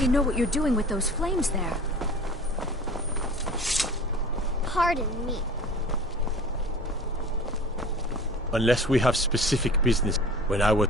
You know what you're doing with those flames there. Pardon me. Unless we have specific business. When I was...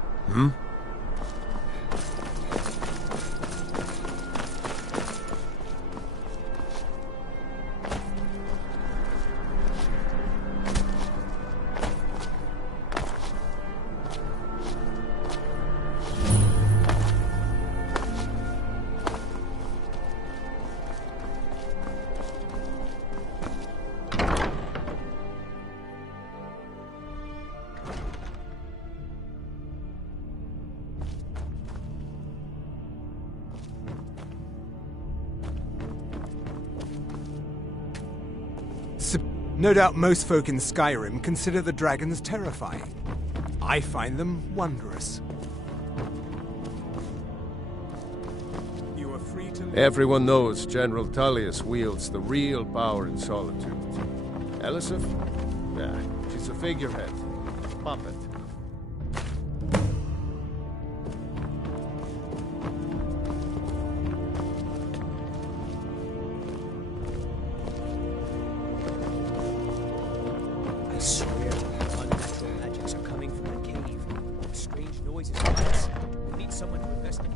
No doubt most folk in Skyrim consider the dragons terrifying. I find them wondrous. You are free to... Everyone knows General Tullius wields the real power in solitude. Elisif? Yeah, she's a figurehead. Puppet. I swear, unnatural magics are coming from the cave. Strange noises and lights. We need someone to investigate.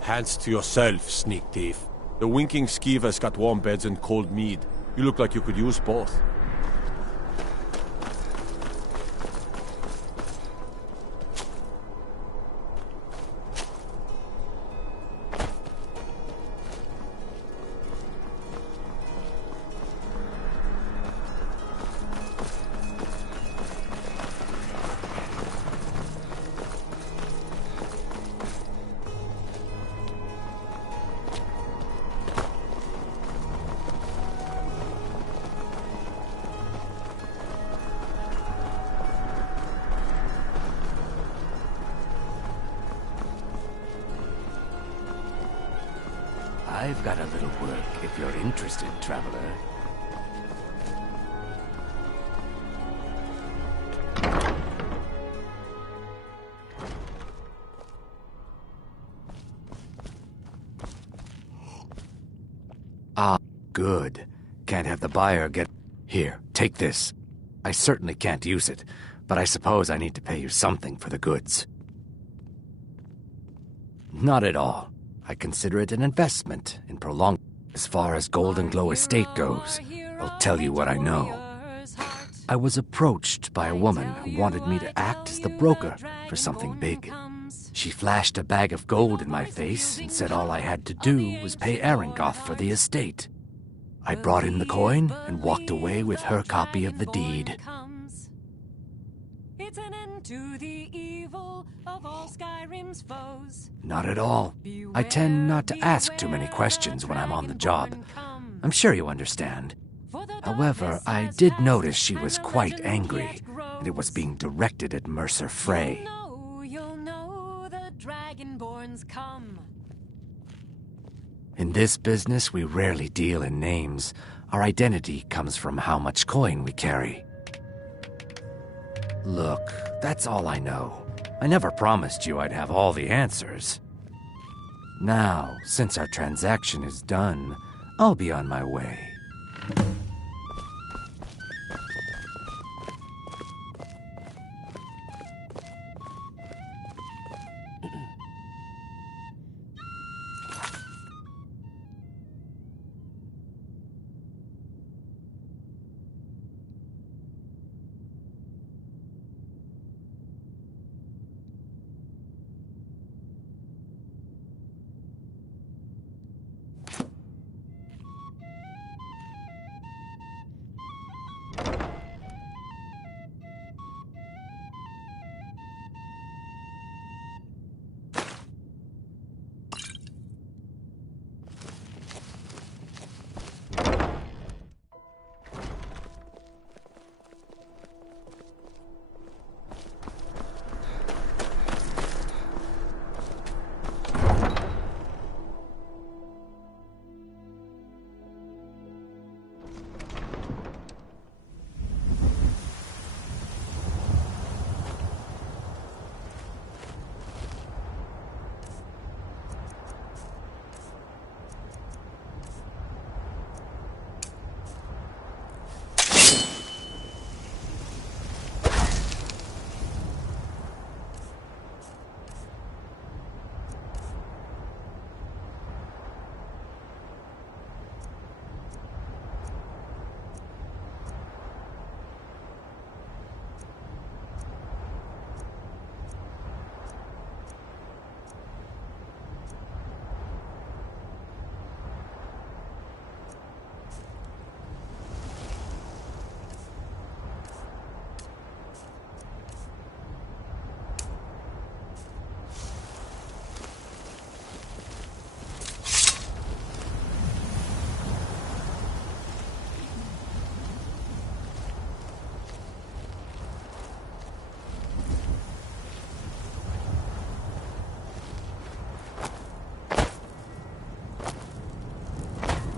Hands to yourself, sneak thief. The winking skeever's got warm beds and cold mead. You look like you could use both. I've got a little work if you're interested, traveler. Ah, good. Can't have the buyer get... Here, take this. I certainly can't use it, but I suppose I need to pay you something for the goods. Not at all. I consider it an investment in prolonged. As far as Golden Glow Estate goes, I'll tell you what I know. I was approached by a woman who wanted me to act as the broker for something big. She flashed a bag of gold in my face and said all I had to do was pay Arangoth for the estate. I brought in the coin and walked away with her copy of the deed. It's an end to the evil of all Skyrim's foes. Not at all. I tend not to ask too many questions when I'm on the job. I'm sure you understand. However, I did notice she was quite angry, and it was being directed at Mercer Frey. You'll know the Dragonborn's come. In this business, we rarely deal in names. Our identity comes from how much coin we carry. Look, that's all I know. I never promised you I'd have all the answers. Now, since our transaction is done, I'll be on my way.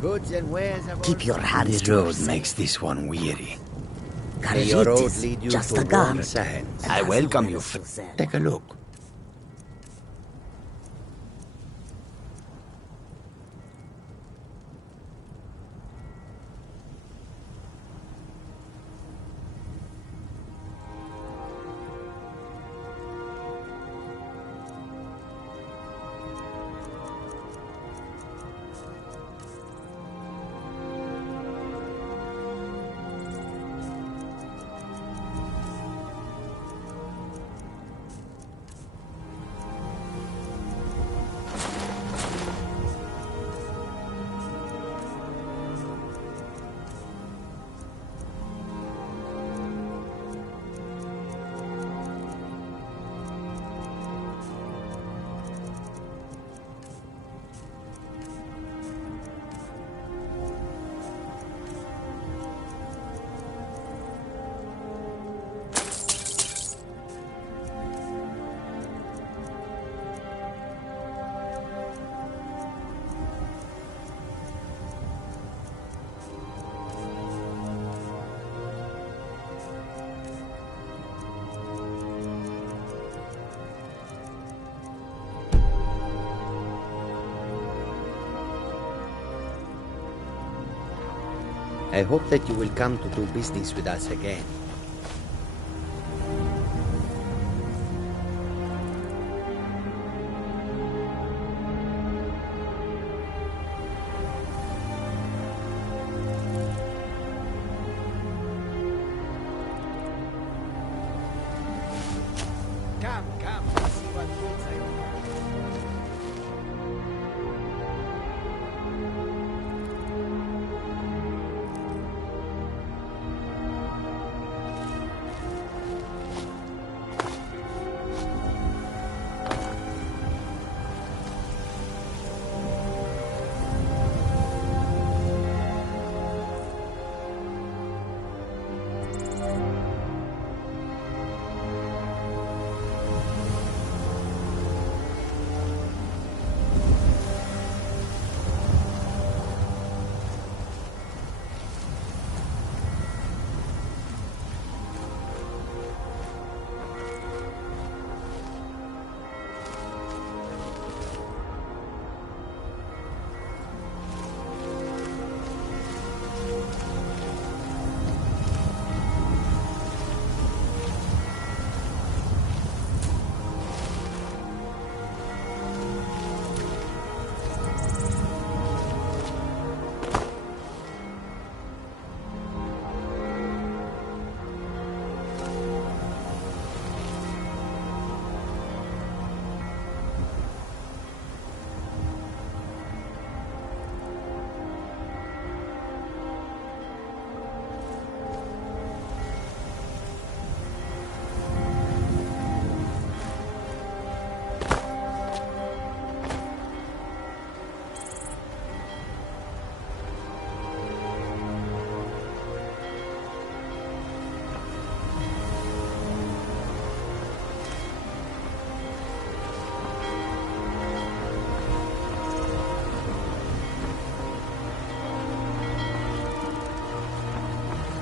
Goods and wares have Keep your hands to yourself. Makes this one weary. May your road It lead you just to a guard. warm sands. I welcome you. Take a look. I hope that you will come to do business with us again. Come, see what goods I offer.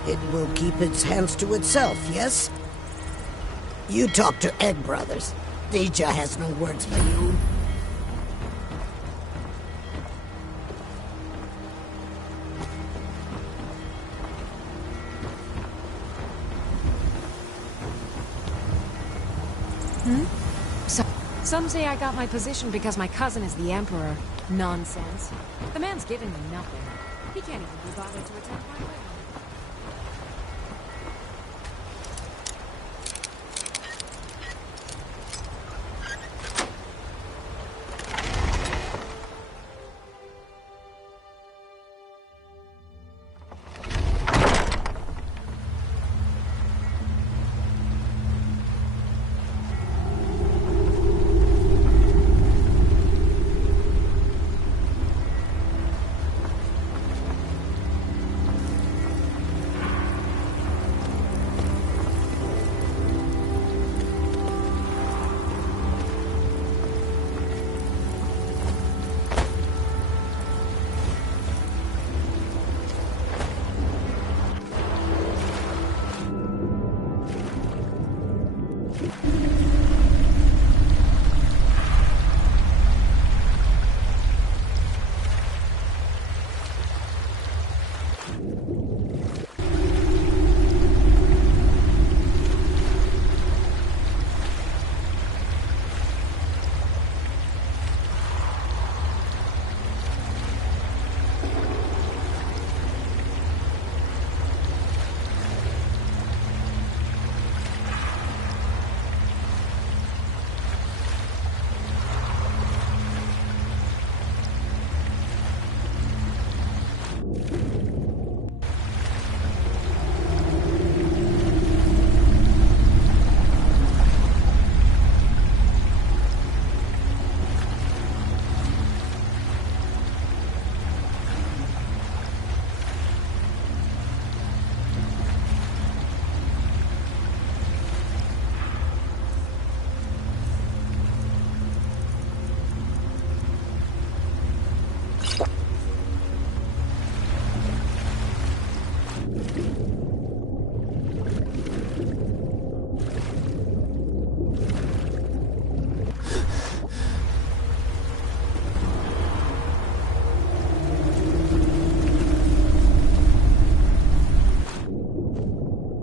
It will keep its hands to itself, yes? You talk to Egg Brothers. Deja has no words for you. Some say I got my position because my cousin is the Emperor. Nonsense. The man's given me nothing. He can't even be bothered to attend my wedding.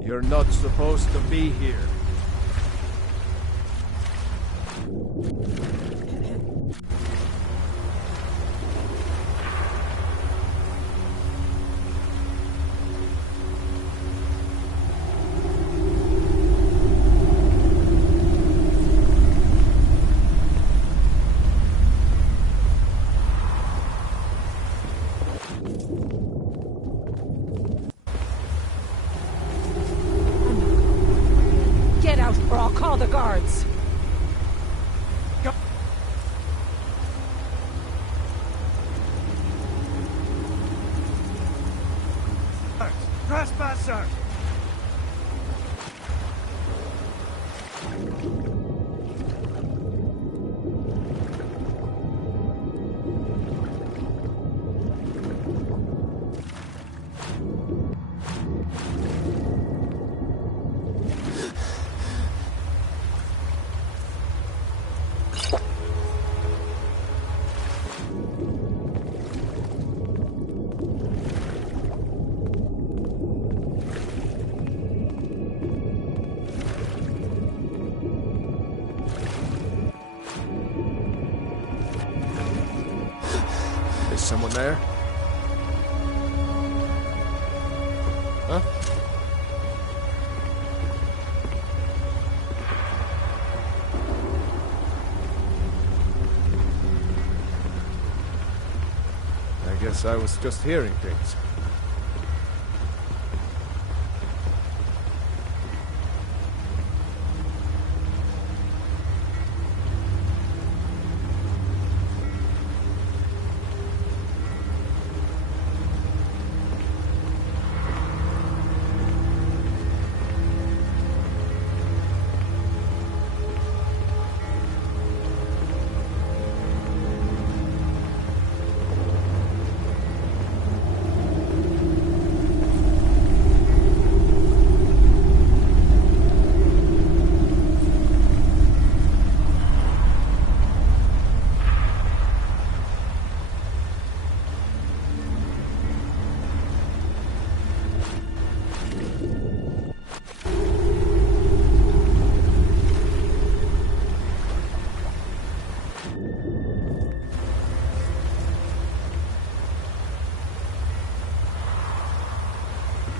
You're not supposed to be here. Get out, or I'll call the guards. Trespasser! Is someone there? Huh? I guess I was just hearing things.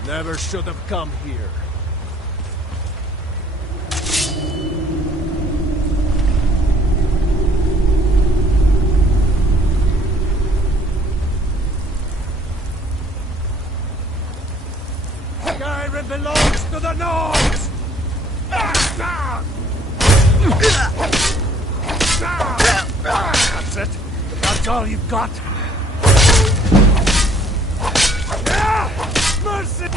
Never should have come here. Skyrim belongs to the Nords! That's it. That's all you've got. Mercy!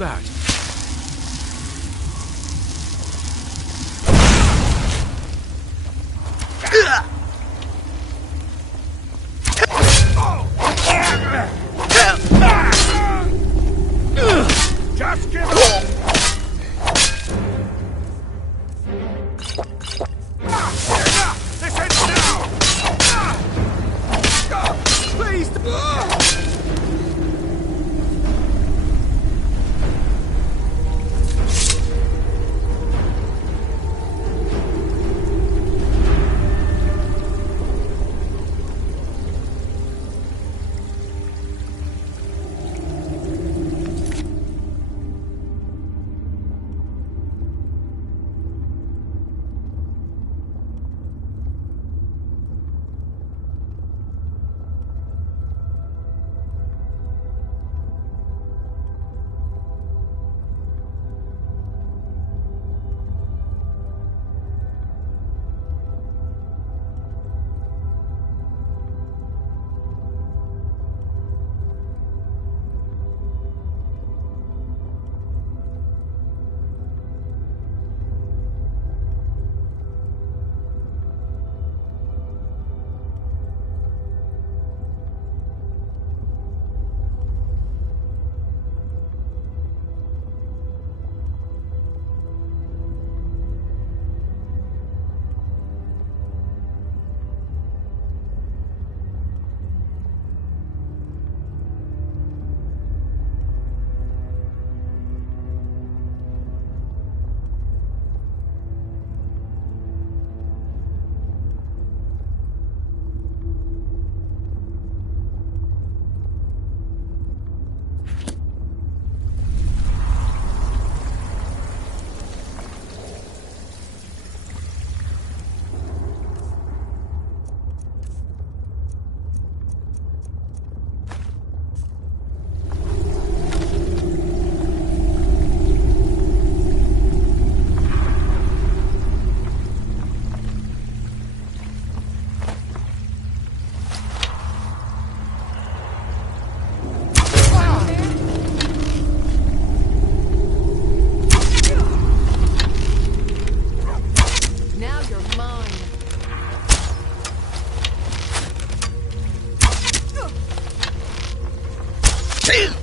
that? Just give up! This ends now! Please!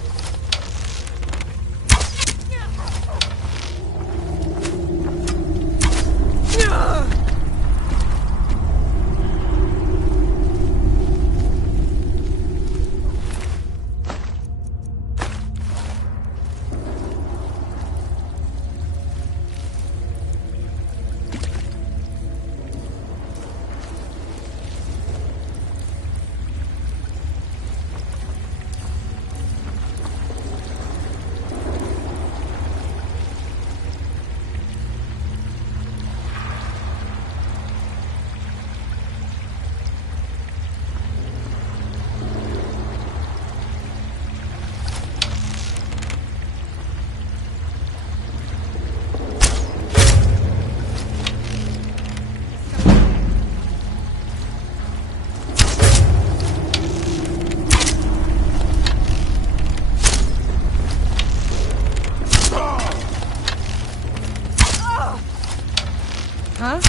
Huh?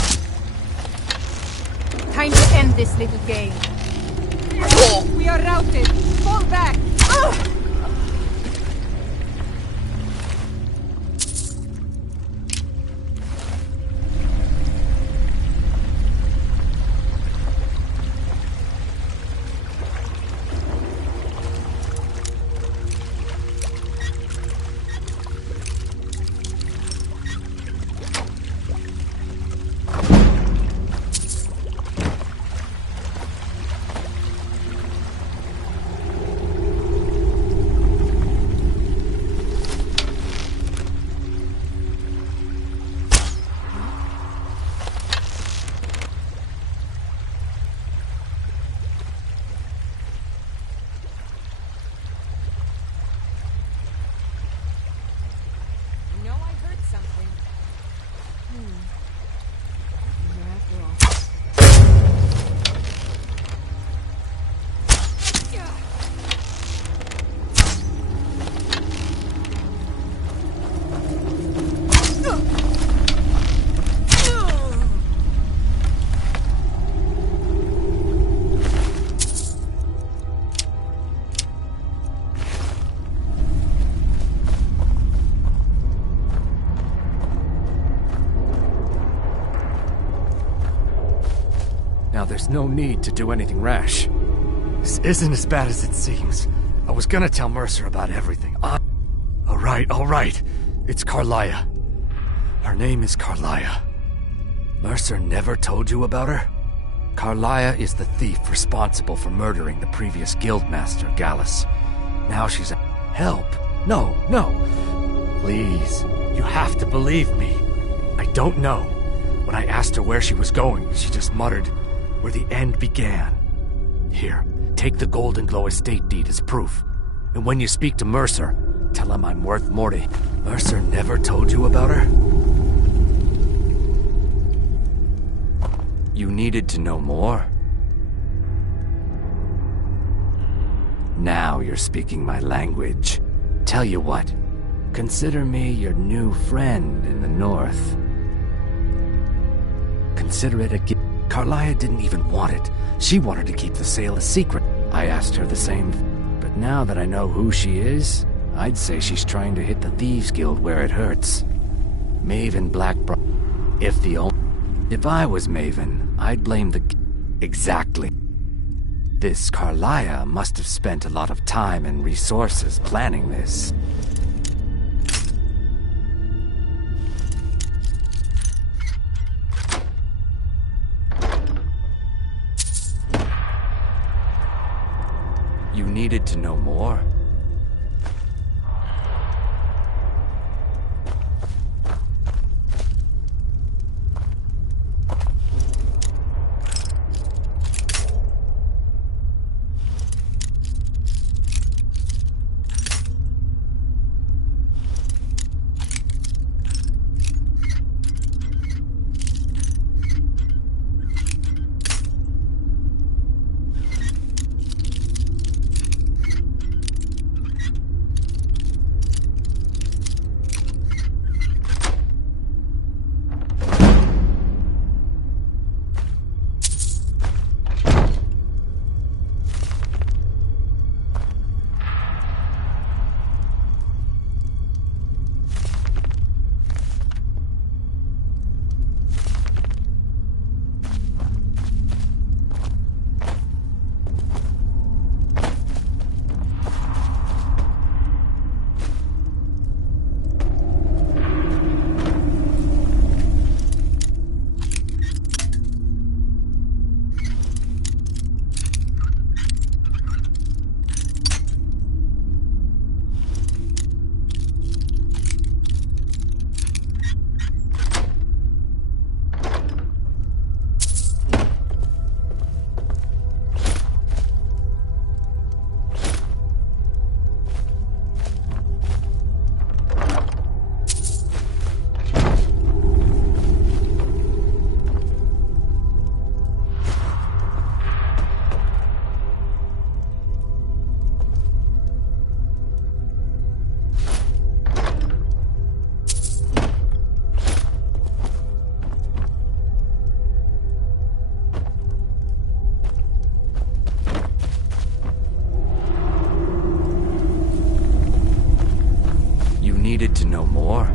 Time to end this little game. We are routed. Fall back. Now there's no need to do anything rash. This isn't as bad as it seems. I was gonna tell Mercer about everything. All right. It's Carlia. Her name is Carlia. Mercer never told you about her? Carlia is the thief responsible for murdering the previous guildmaster, Gallus. Now she's help. No. Please, you have to believe me. I don't know. When I asked her where she was going, she just muttered, where the end began. Here, take the Golden Glow estate deed as proof. And when you speak to Mercer, tell him I'm worth Morty. Mercer never told you about her? You needed to know more? Now you're speaking my language. Tell you what, consider me your new friend in the north. Consider it a gift. Carlia didn't even want it. She wanted to keep the sale a secret. I asked her the same, but now that I know who she is, I'd say she's trying to hit the Thieves Guild where it hurts. Maven Blackbro. If I was Maven, I'd blame the... Exactly. This Carlia must have spent a lot of time and resources planning this. You needed to know more? Needed to know more?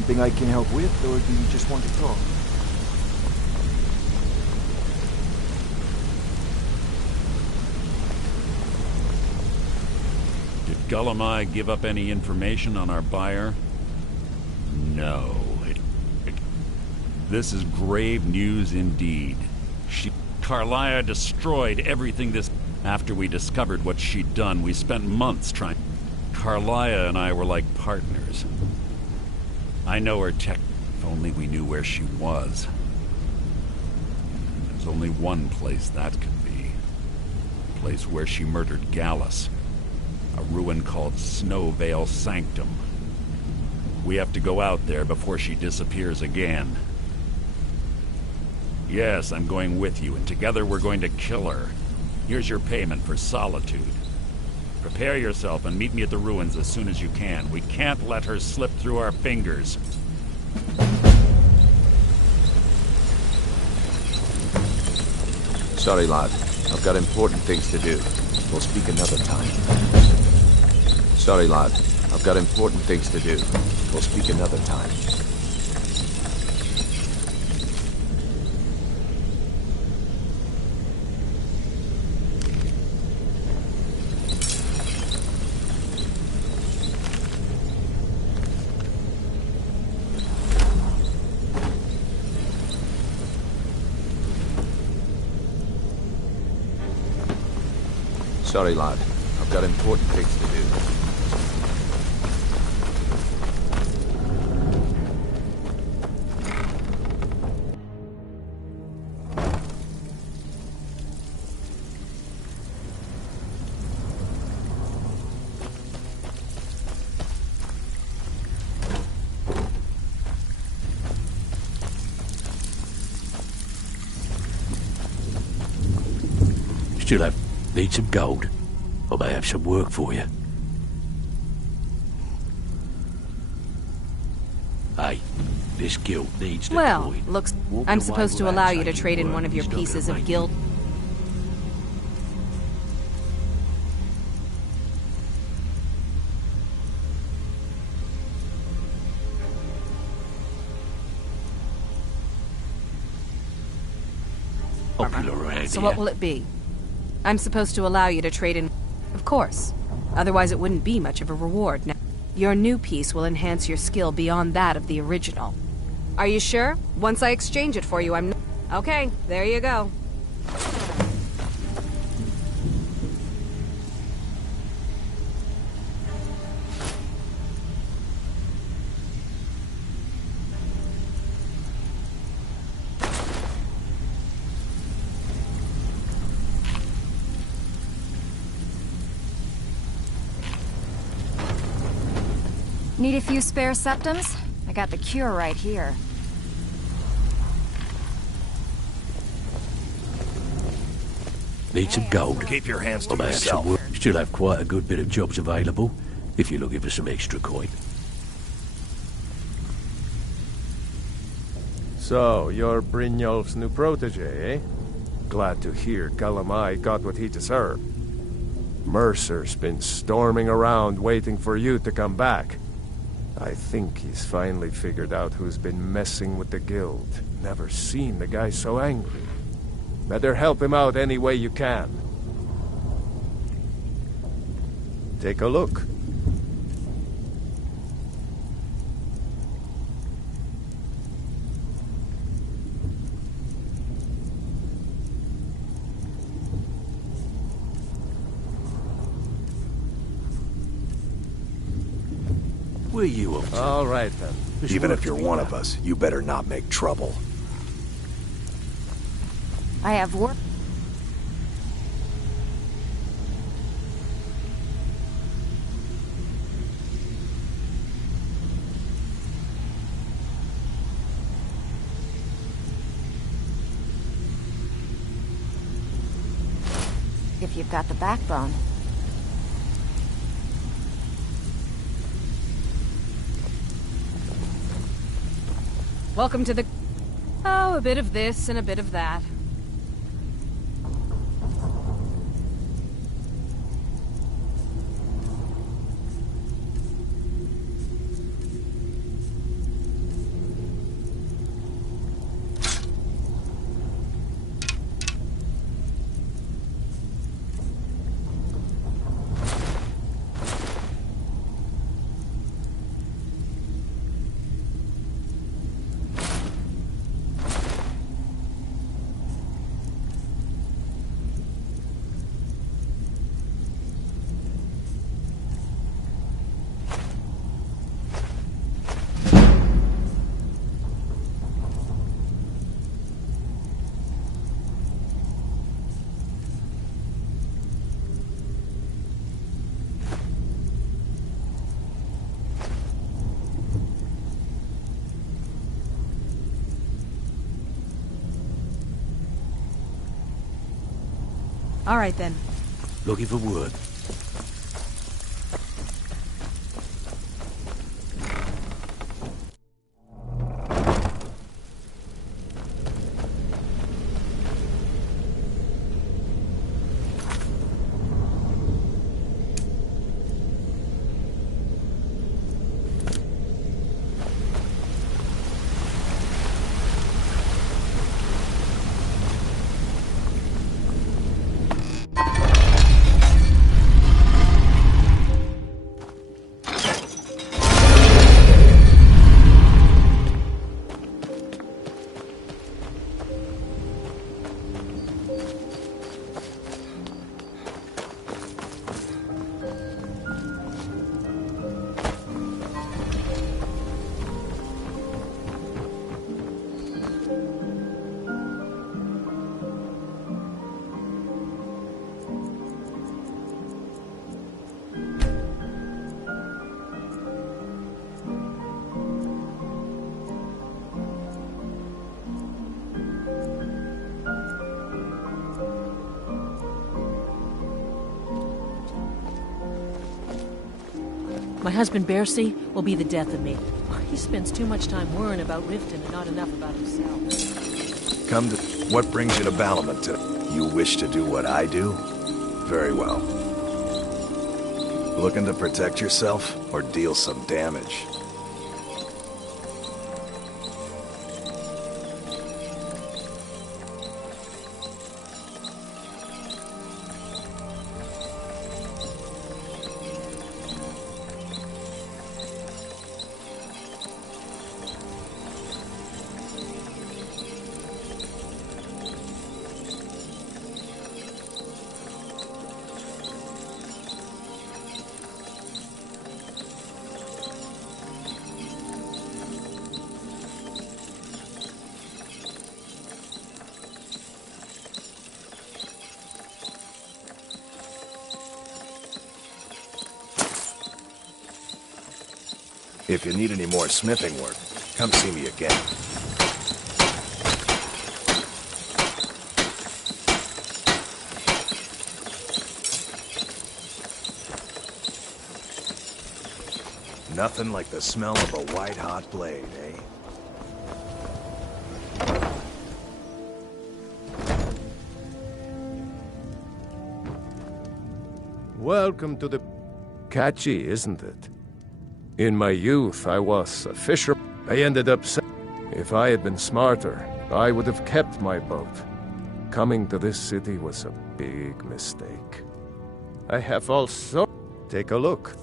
Something I can help with, or do you just want to talk? Did Gullamai give up any information on our buyer? No. This is grave news indeed. Carlia destroyed everything this... After we discovered what she'd done, we spent months trying... Carlia and I were like partners. I know her tech... If only we knew where she was. There's only one place that could be. The place where she murdered Gallus. A ruin called Snowvale Sanctum. We have to go out there before she disappears again. Yes, I'm going with you, and together we're going to kill her. Here's your payment for solitude. Prepare yourself and meet me at the ruins as soon as you can. We can't let her slip through our fingers. Sorry, lad. I've got important things to do. We'll speak another time. Sorry, lad. I've got important things to do. We'll speak another time. Sorry, lad. I've got important things to do. Still have... Need some gold? I may have some work for you. Hey, this guild needs the Well, coin. looks... Walk I'm away supposed to without allow you to saying trade in word. one of your It's not pieces gonna of make guild... popular around So here. what will it be? I'm supposed to allow you to trade in... Of course. Otherwise it wouldn't be much of a reward. Now, your new piece will enhance your skill beyond that of the original. Are you sure? Once I exchange it for you, I'm... Okay, there you go. Need a few spare septums? I got the cure right here. Need some gold. Keep your hands to I may have yourself. some work. Still have quite a good bit of jobs available, if you're looking for some extra coin. So, you're Brynjolf's new protege, eh? Glad to hear Gullamai got what he deserved. Mercer's been storming around waiting for you to come back. I think he's finally figured out who's been messing with the guild. Never seen the guy so angry. Better help him out any way you can. Take a look. Where you up to? All right, then. Even if you're one of us, you better not make trouble. I have work. If you've got the backbone. Welcome to the... Oh, a bit of this and a bit of that. All right, then. Looking for work. My husband, Bercy, will be the death of me. He spends too much time worrying about Riften and not enough about himself. Come to... What brings you to Balamut today? You wish to do what I do? Very well. Looking to protect yourself or deal some damage? If you need any more smithing work, come see me again. Nothing like the smell of a white-hot blade, eh? Welcome to the... Catchy, isn't it? In my youth, I was a fisher. I ended up... If I had been smarter, I would have kept my boat. Coming to this city was a big mistake. I have also... Take a look.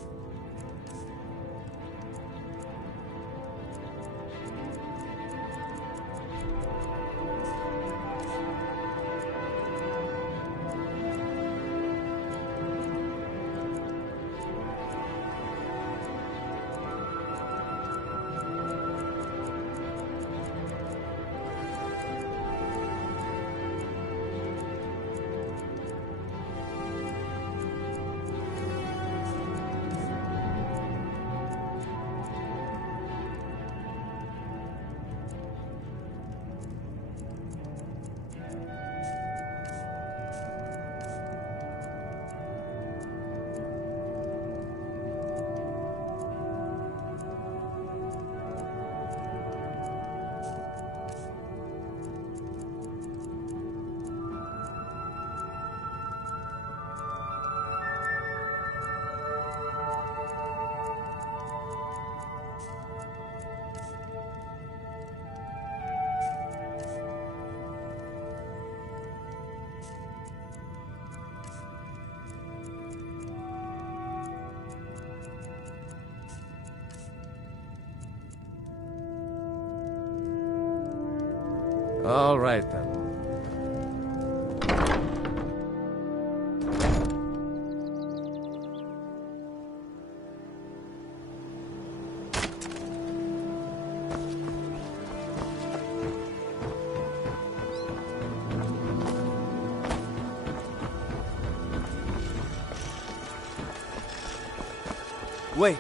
All right, then. Wait.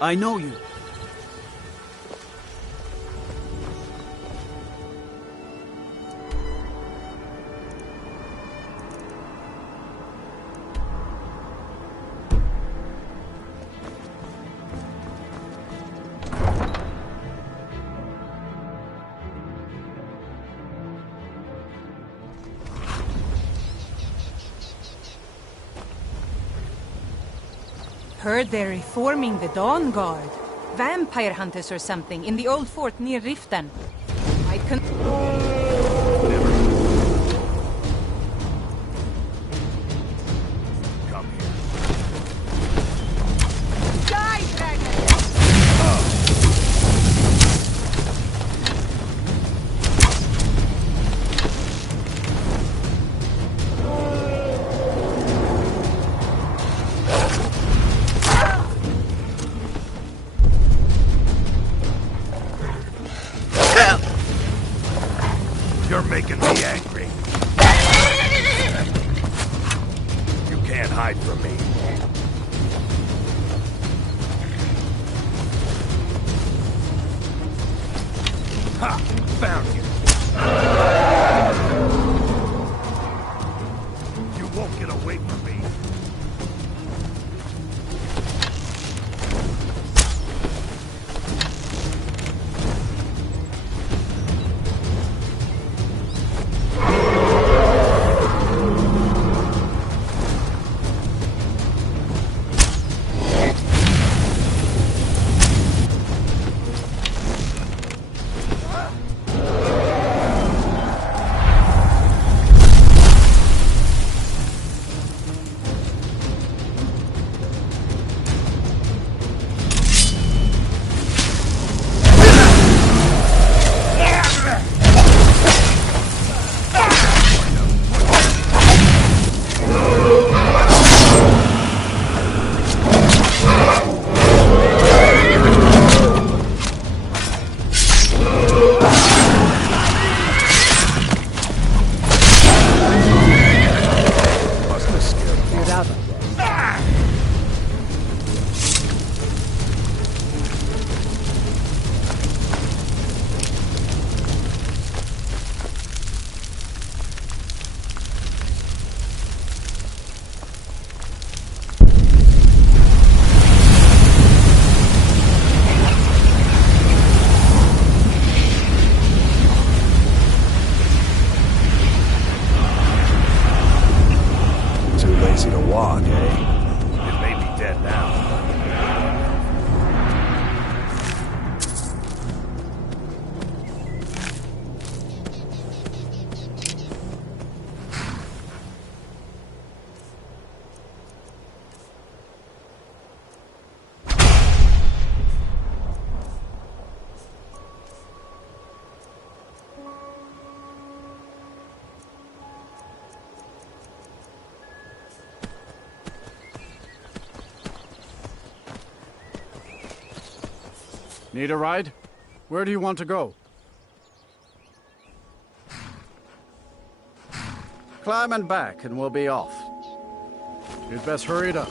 I know you. heard they're reforming the Dawn Guard. Vampire hunters or something in the old fort near Riften. I can... Come here. Die, dragon! You're making me angry. You can't hide from me. Ha! Found you. You won't get away from me. Walk, eh? It may be dead now. Need a ride? Where do you want to go? Climb and back and we'll be off. You'd best hurry it up.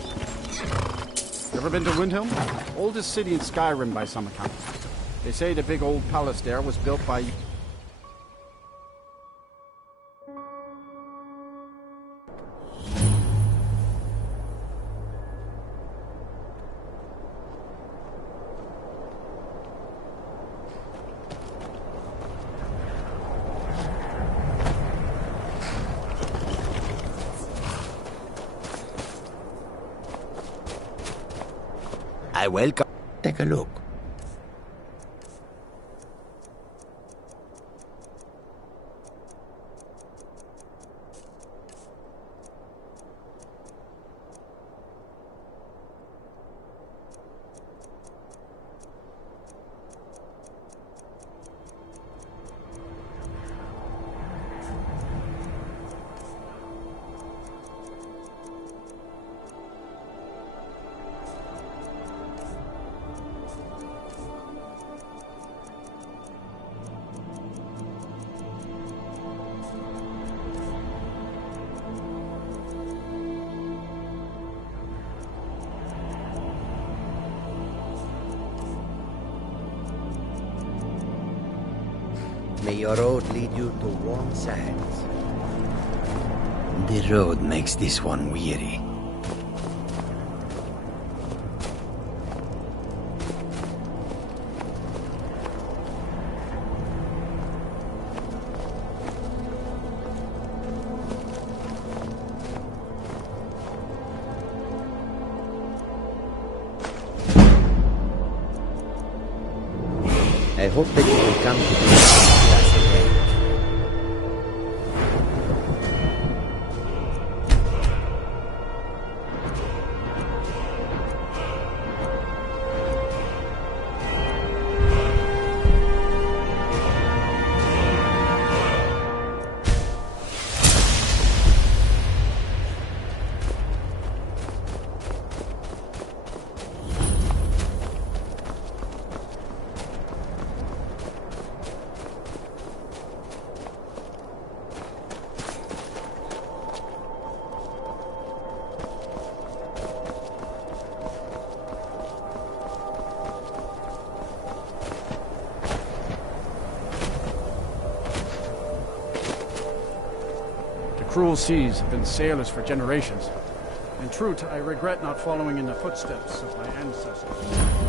Ever been to Windhelm? Oldest city in Skyrim by some account. They say the big old palace there was built by... I welcome. Take a look. May your road lead you to warm sands. The road makes this one weary. hope that you will come to do this with us again. Cruel seas have been sailors for generations. In truth, I regret not following in the footsteps of my ancestors.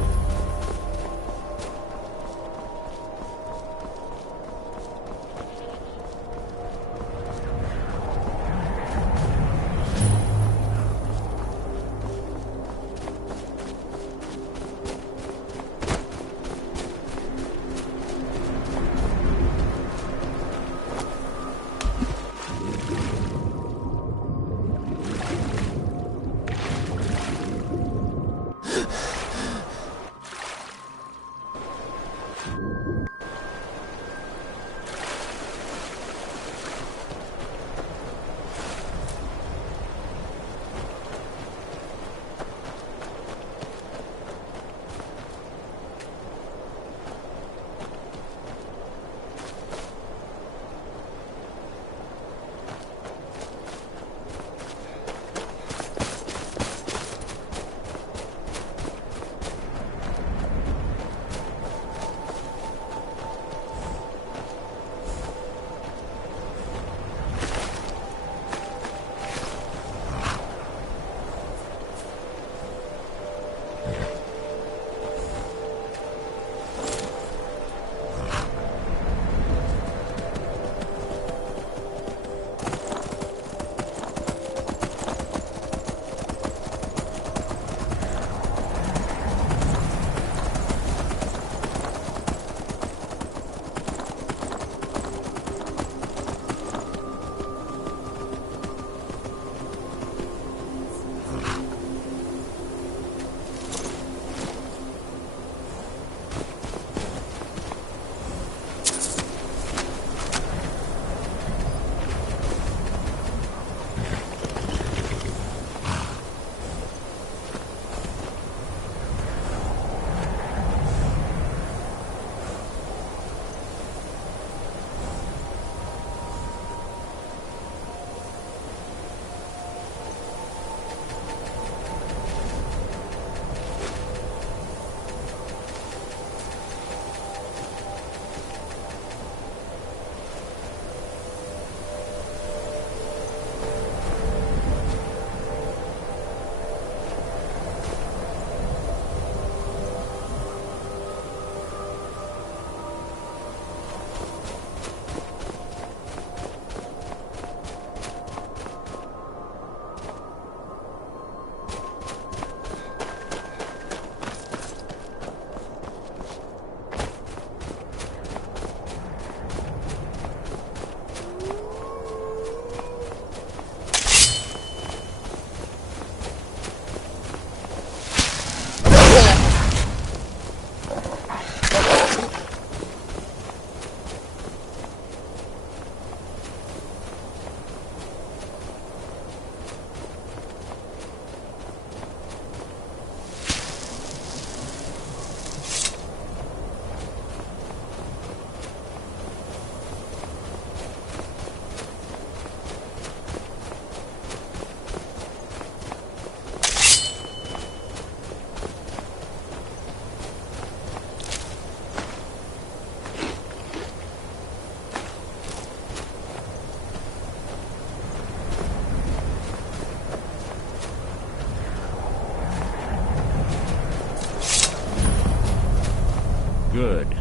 Good.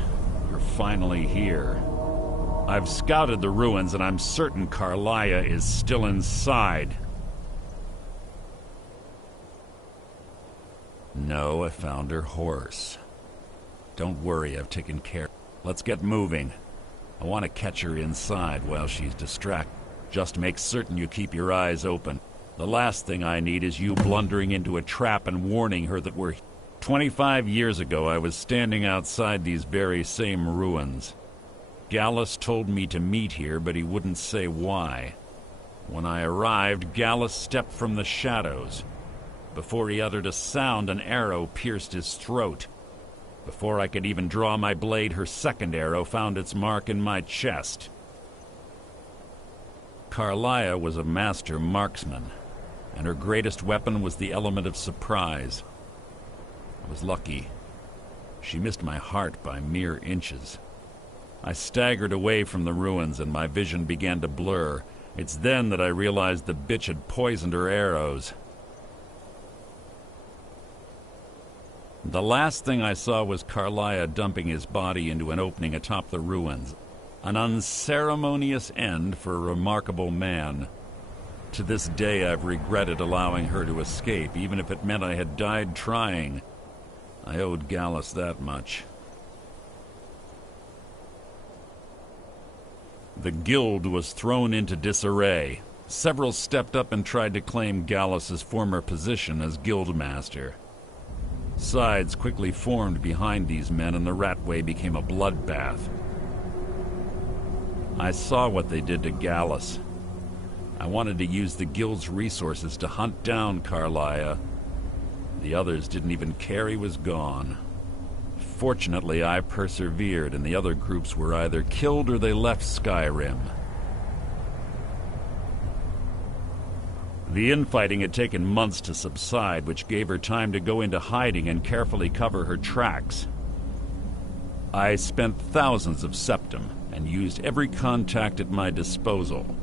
You're finally here. I've scouted the ruins and I'm certain Carlia is still inside. No, I found her horse. Don't worry, I've taken care. Let's get moving. I want to catch her inside while she's distracted. Just make certain you keep your eyes open. The last thing I need is you blundering into a trap and warning her that we're... 25 years ago, I was standing outside these very same ruins. Gallus told me to meet here, but he wouldn't say why. When I arrived, Gallus stepped from the shadows. Before he uttered a sound, an arrow pierced his throat. Before I could even draw my blade, her second arrow found its mark in my chest. Carlia was a master marksman, and her greatest weapon was the element of surprise. I was lucky. She missed my heart by mere inches. I staggered away from the ruins and my vision began to blur. It's then that I realized the bitch had poisoned her arrows. The last thing I saw was Carlia dumping his body into an opening atop the ruins. An unceremonious end for a remarkable man. To this day I've regretted allowing her to escape, even if it meant I had died trying. I owed Gallus that much. The guild was thrown into disarray. Several stepped up and tried to claim Gallus's former position as guildmaster. Sides quickly formed behind these men and the Ratway became a bloodbath. I saw what they did to Gallus. I wanted to use the guild's resources to hunt down Carlia. The others didn't even care he was gone. Fortunately, I persevered, and the other groups were either killed or they left Skyrim. The infighting had taken months to subside, which gave her time to go into hiding and carefully cover her tracks. I spent thousands of septum and used every contact at my disposal.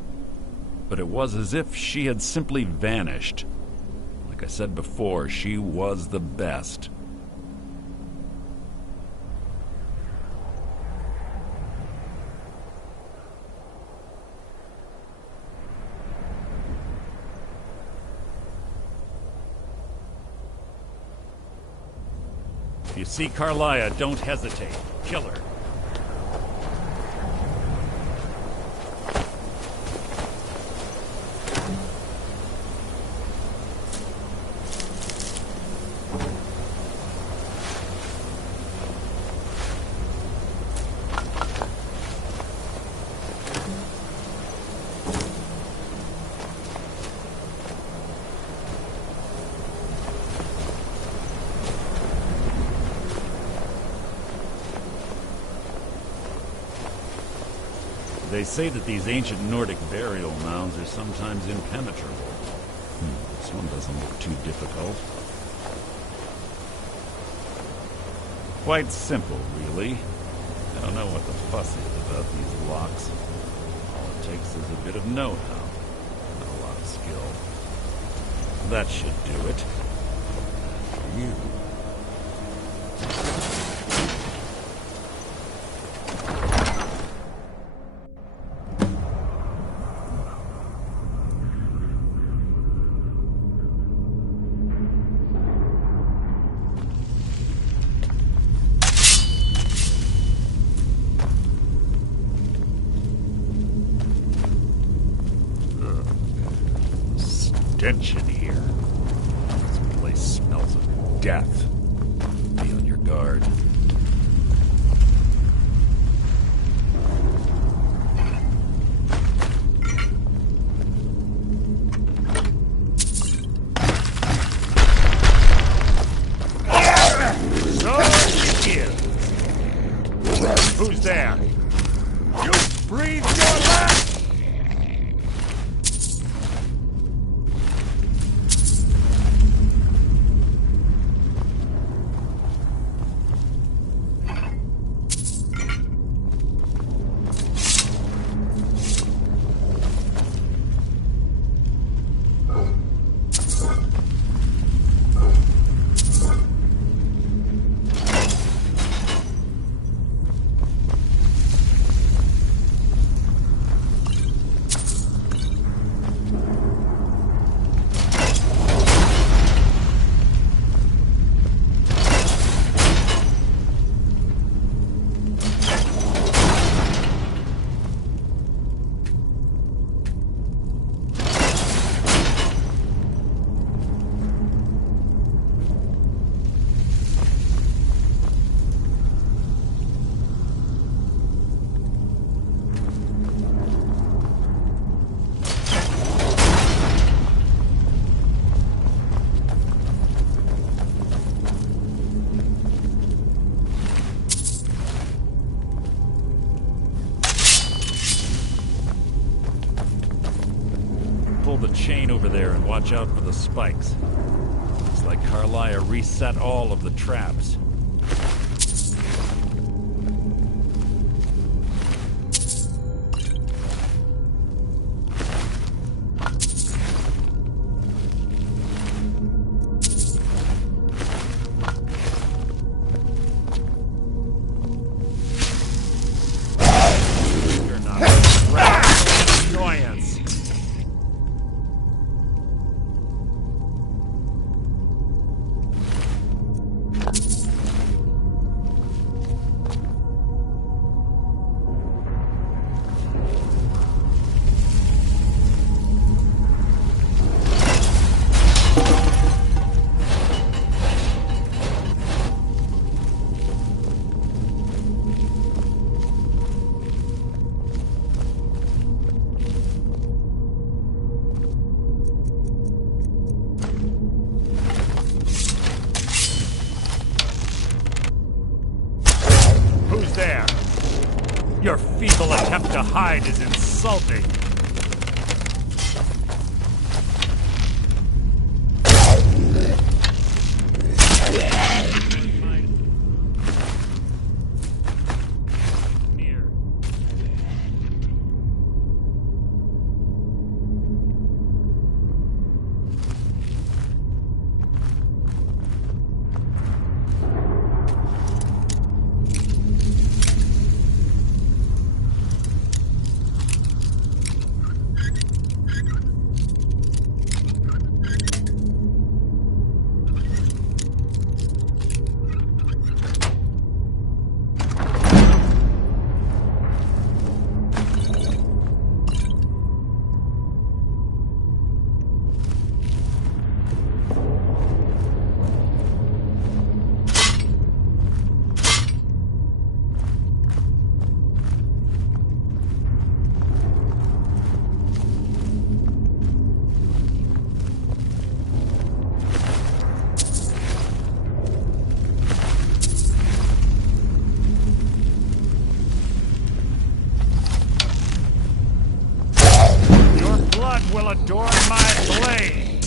But it was as if she had simply vanished. Like I said before, she was the best. If you see Carlia, don't hesitate. Kill her. They say that these ancient Nordic burial mounds are sometimes impenetrable. This one doesn't look too difficult. Quite simple, really. I don't know what the fuss is about these blocks. All it takes is a bit of know-how, not a lot of skill. That should do it. For you. Stench in here. This place smells of death. Be on your guard. So it is. Who's there? You breathe your last! pull the chain over there and watch out for the spikes. It's like Carlia reset all of the traps. There! Your feeble attempt to hide is insulting! Will adorn my blade!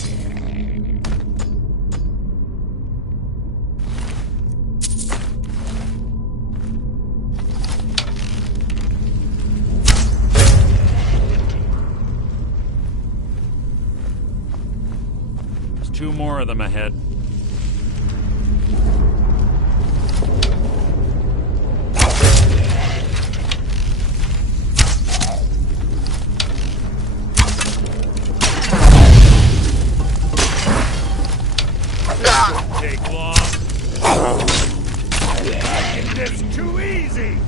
There's 2 more of them ahead. Take long. It's too easy.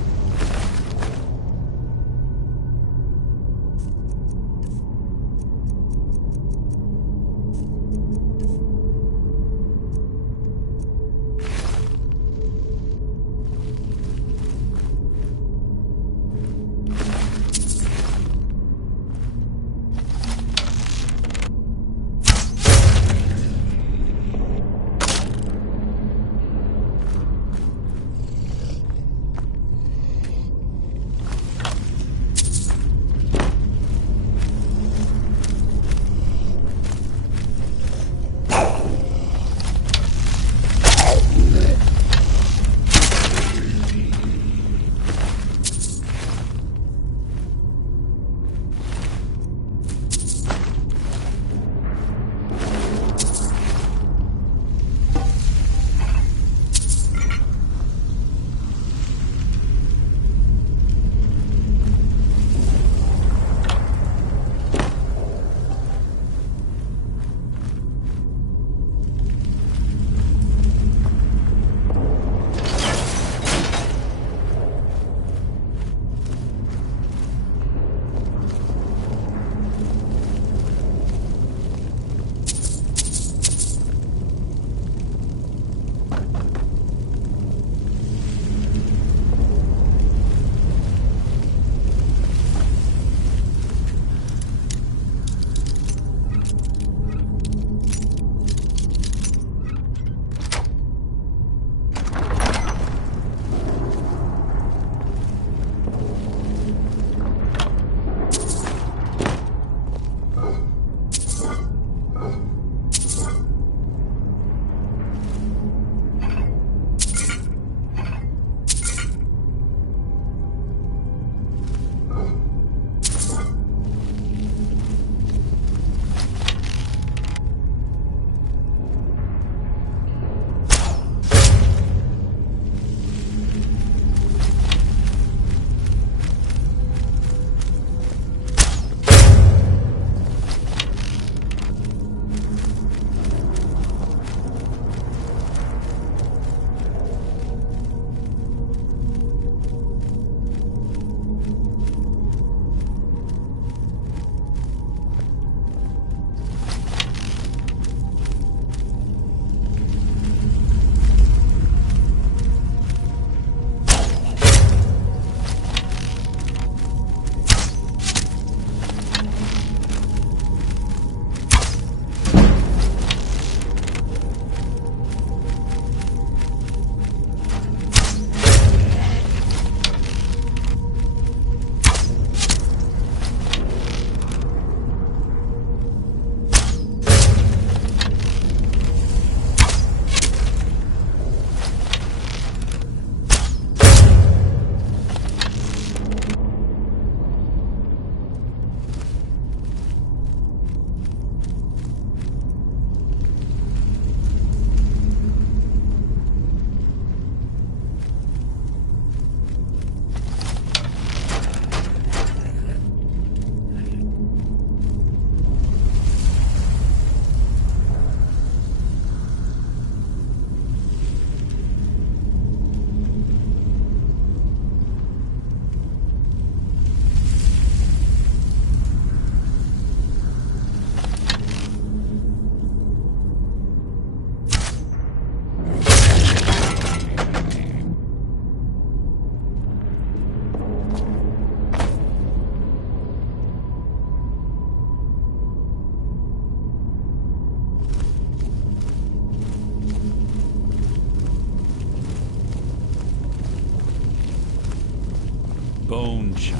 moonshine.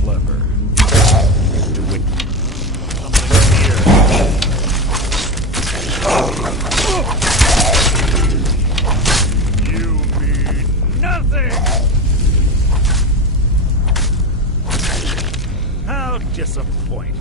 Clever. You mean nothing! How disappointing.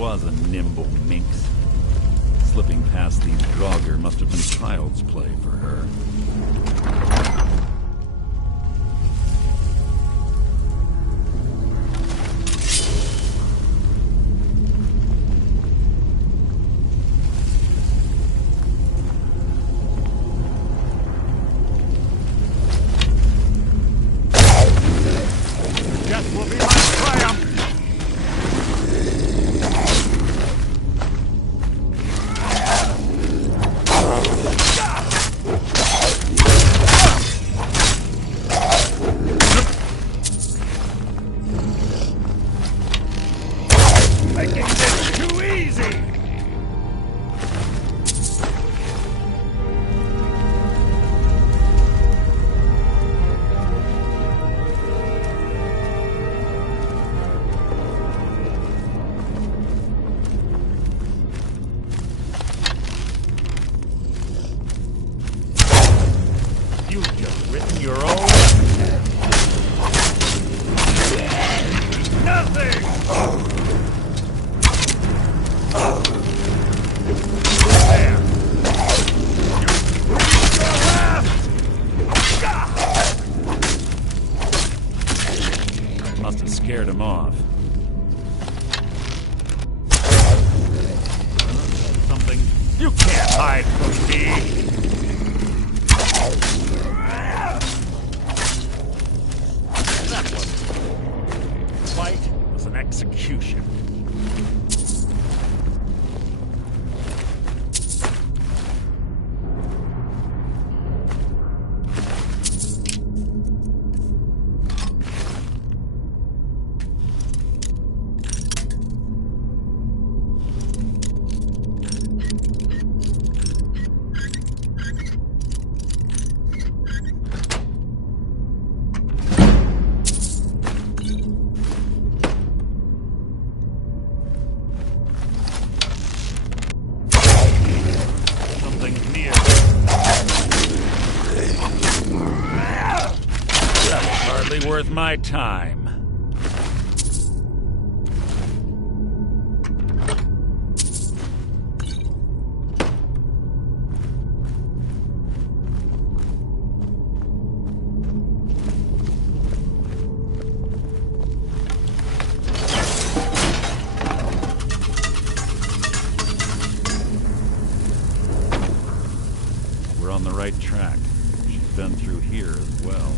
was a nimble minx. Slipping past these Draugr must have been child's play for her. Death will be my triumph! Making this too easy! You've just written your own... Nothing! There! You breathed your last! Must have scared him off. Something... You can't hide from me! That wasn't... Fight was an execution. Something near. That was hardly worth my time. We're on the right track. She's been through here as well.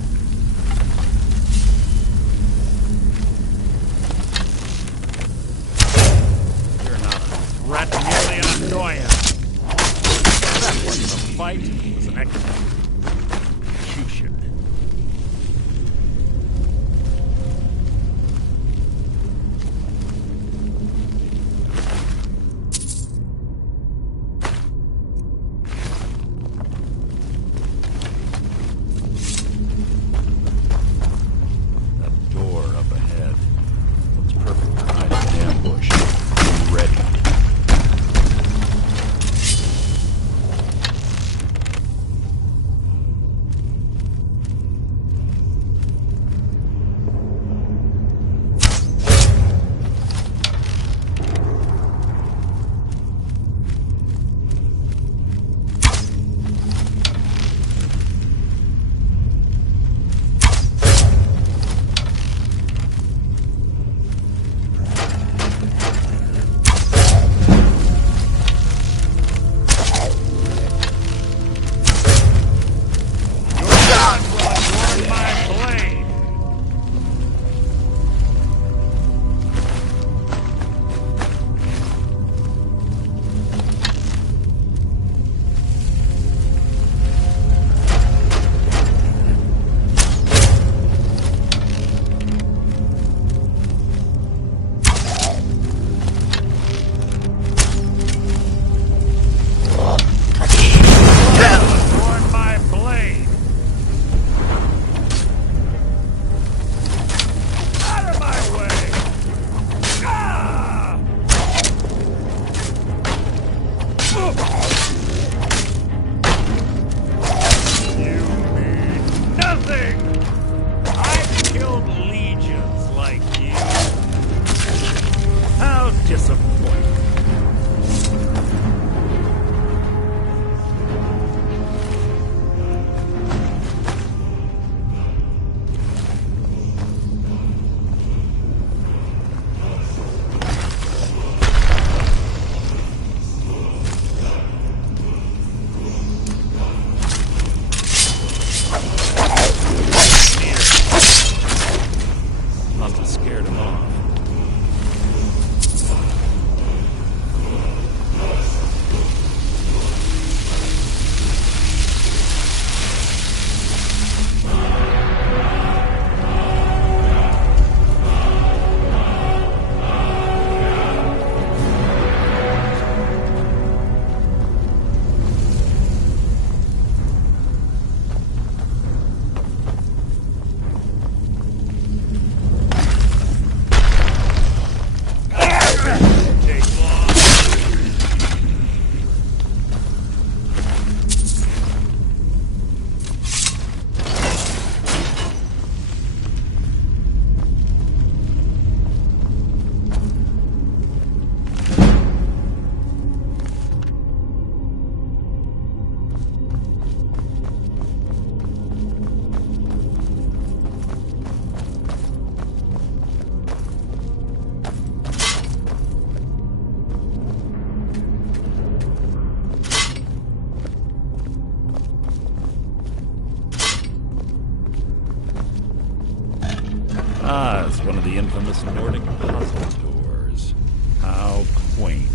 one of the infamous Nordic puzzle doors. How quaint.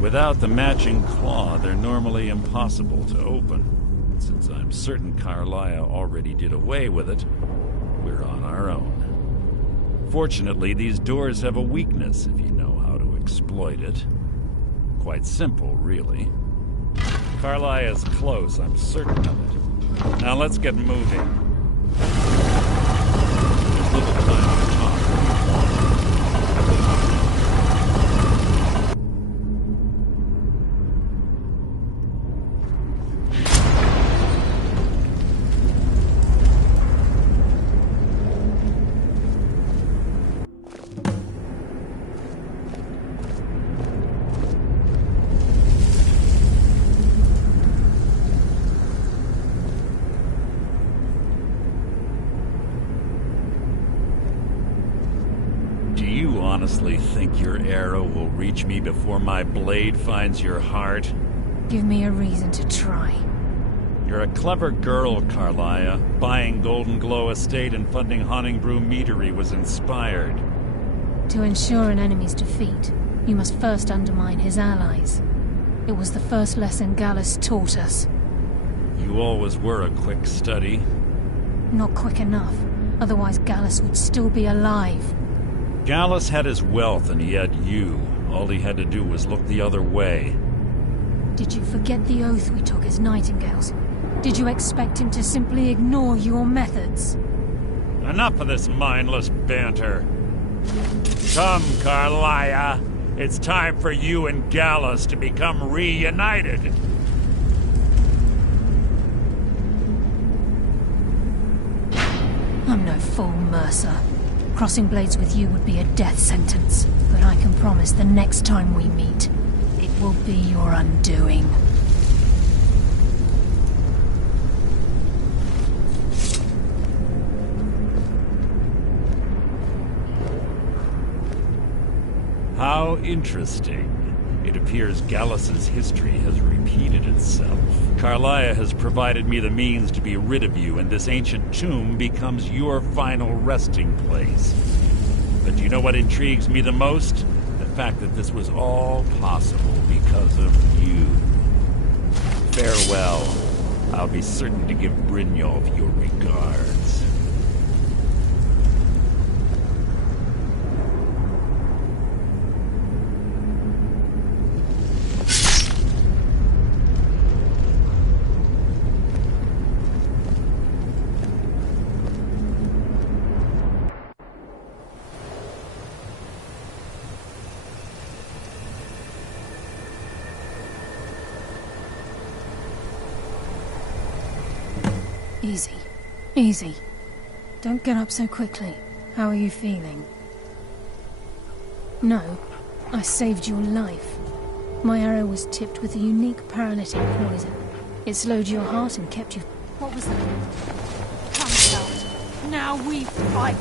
Without the matching claw, they're normally impossible to open. Since I'm certain Carlia already did away with it, we're on our own. Fortunately, these doors have a weakness if you know how to exploit it. Quite simple, really. Carlia is close, I'm certain of it. Now let's get moving. There's little time to talk. Honestly think your arrow will reach me before my blade finds your heart? Give me a reason to try. You're a clever girl, Carlia. Buying Golden Glow Estate and funding Honningbrew Meadery was inspired. To ensure an enemy's defeat, you must first undermine his allies. It was the first lesson Gallus taught us. You always were a quick study. Not quick enough, otherwise Gallus would still be alive. Gallus had his wealth and he had you. All he had to do was look the other way. Did you forget the oath we took as Nightingales? Did you expect him to simply ignore your methods? Enough of this mindless banter. Come, Carlia. It's time for you and Gallus to become reunited. I'm no fool, Mercer. Crossing blades with you would be a death sentence, but I can promise the next time we meet, it will be your undoing. How interesting. It appears Gallus's history has repeated itself. Carlia has provided me the means to be rid of you, and this ancient tomb becomes your final resting place. But you know what intrigues me the most? The fact that this was all possible because of you. Farewell. I'll be certain to give Brynjolf your regards. Easy. Easy. Don't get up so quickly. How are you feeling? No, I saved your life. My arrow was tipped with a unique paralytic poison. It slowed your heart and kept you... What was that? Come out. Now we fight.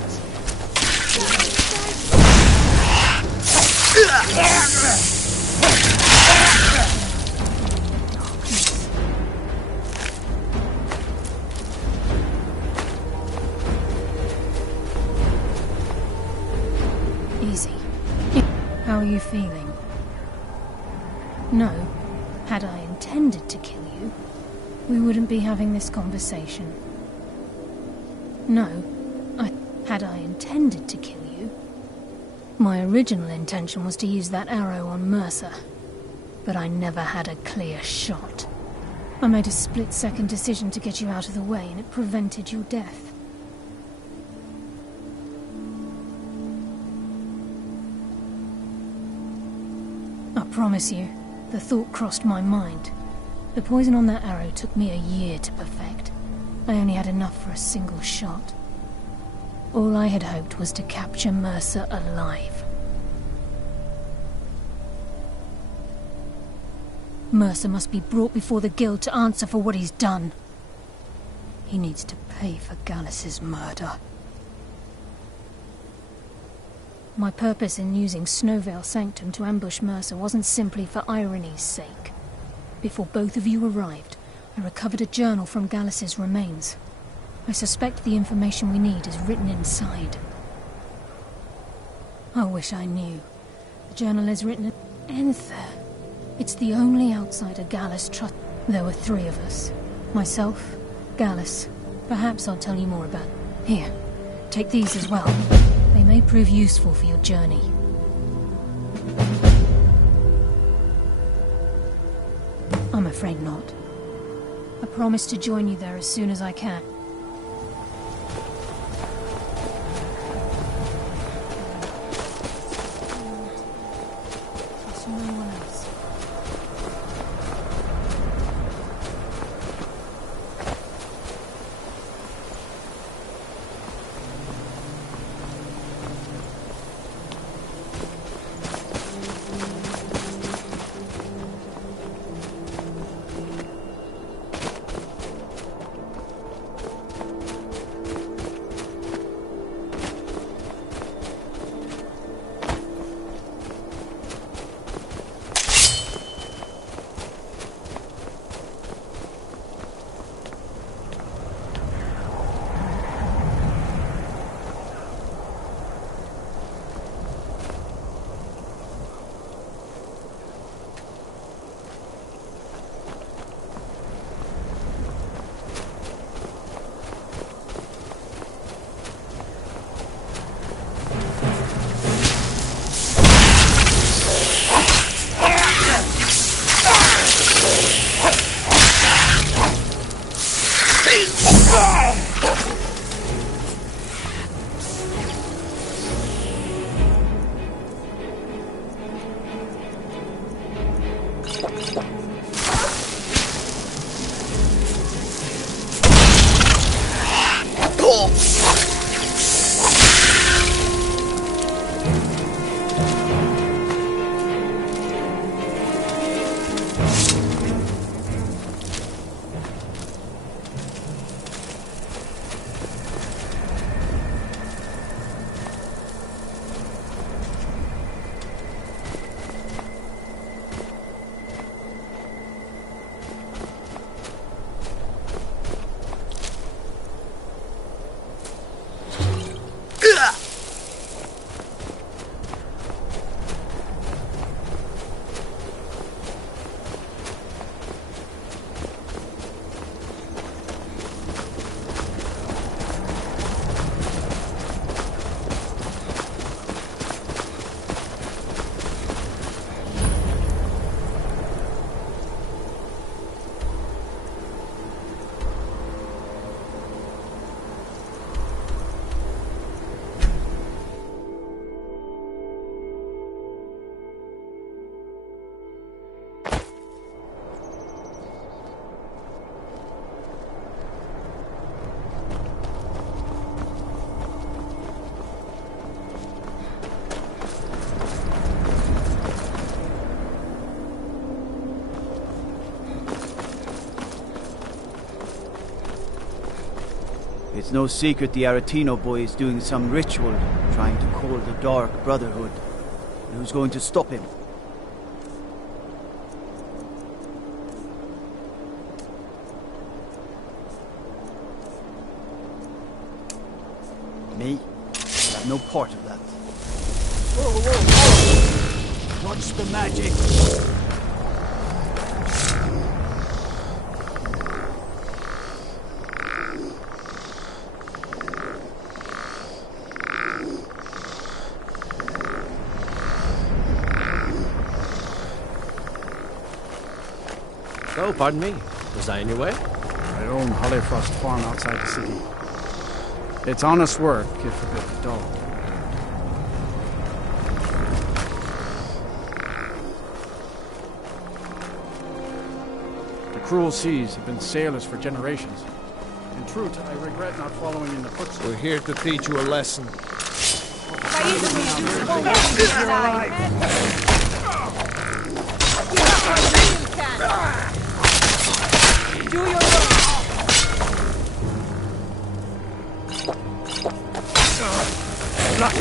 Easy. How are you feeling? No. Had I intended to kill you, we wouldn't be having this conversation. No. Had I intended to kill you, my original intention was to use that arrow on Mercer. But I never had a clear shot. I made a split-second decision to get you out of the way, and it prevented your death. I promise you, the thought crossed my mind. The poison on that arrow took me a year to perfect. I only had enough for a single shot. All I had hoped was to capture Mercer alive. Mercer must be brought before the Guild to answer for what he's done. He needs to pay for Gallus's murder. My purpose in using Snowvale Sanctum to ambush Mercer wasn't simply for irony's sake. Before both of you arrived, I recovered a journal from Gallus's remains. I suspect the information we need is written inside. I wish I knew. The journal is written in Enther. It's the only outsider Gallus trust. There were 3 of us. Myself, Gallus. Perhaps I'll tell you more about. Here, take these as well. They may prove useful for your journey. I'm afraid not. I promise to join you there as soon as I can. Trust no one else. It's no secret the Aretino boy is doing some ritual, trying to call the Dark Brotherhood. And who's going to stop him? Me? I have no part of that. Whoa, whoa, whoa! Watch the magic! Oh, pardon me. Was I in your way? I own Hollyfrost Farm outside the city. It's honest work, if a bit dull. The cruel seas have been sailors for generations. In truth, I regret not following in the footsteps. We're here to teach you a lesson. Do your work.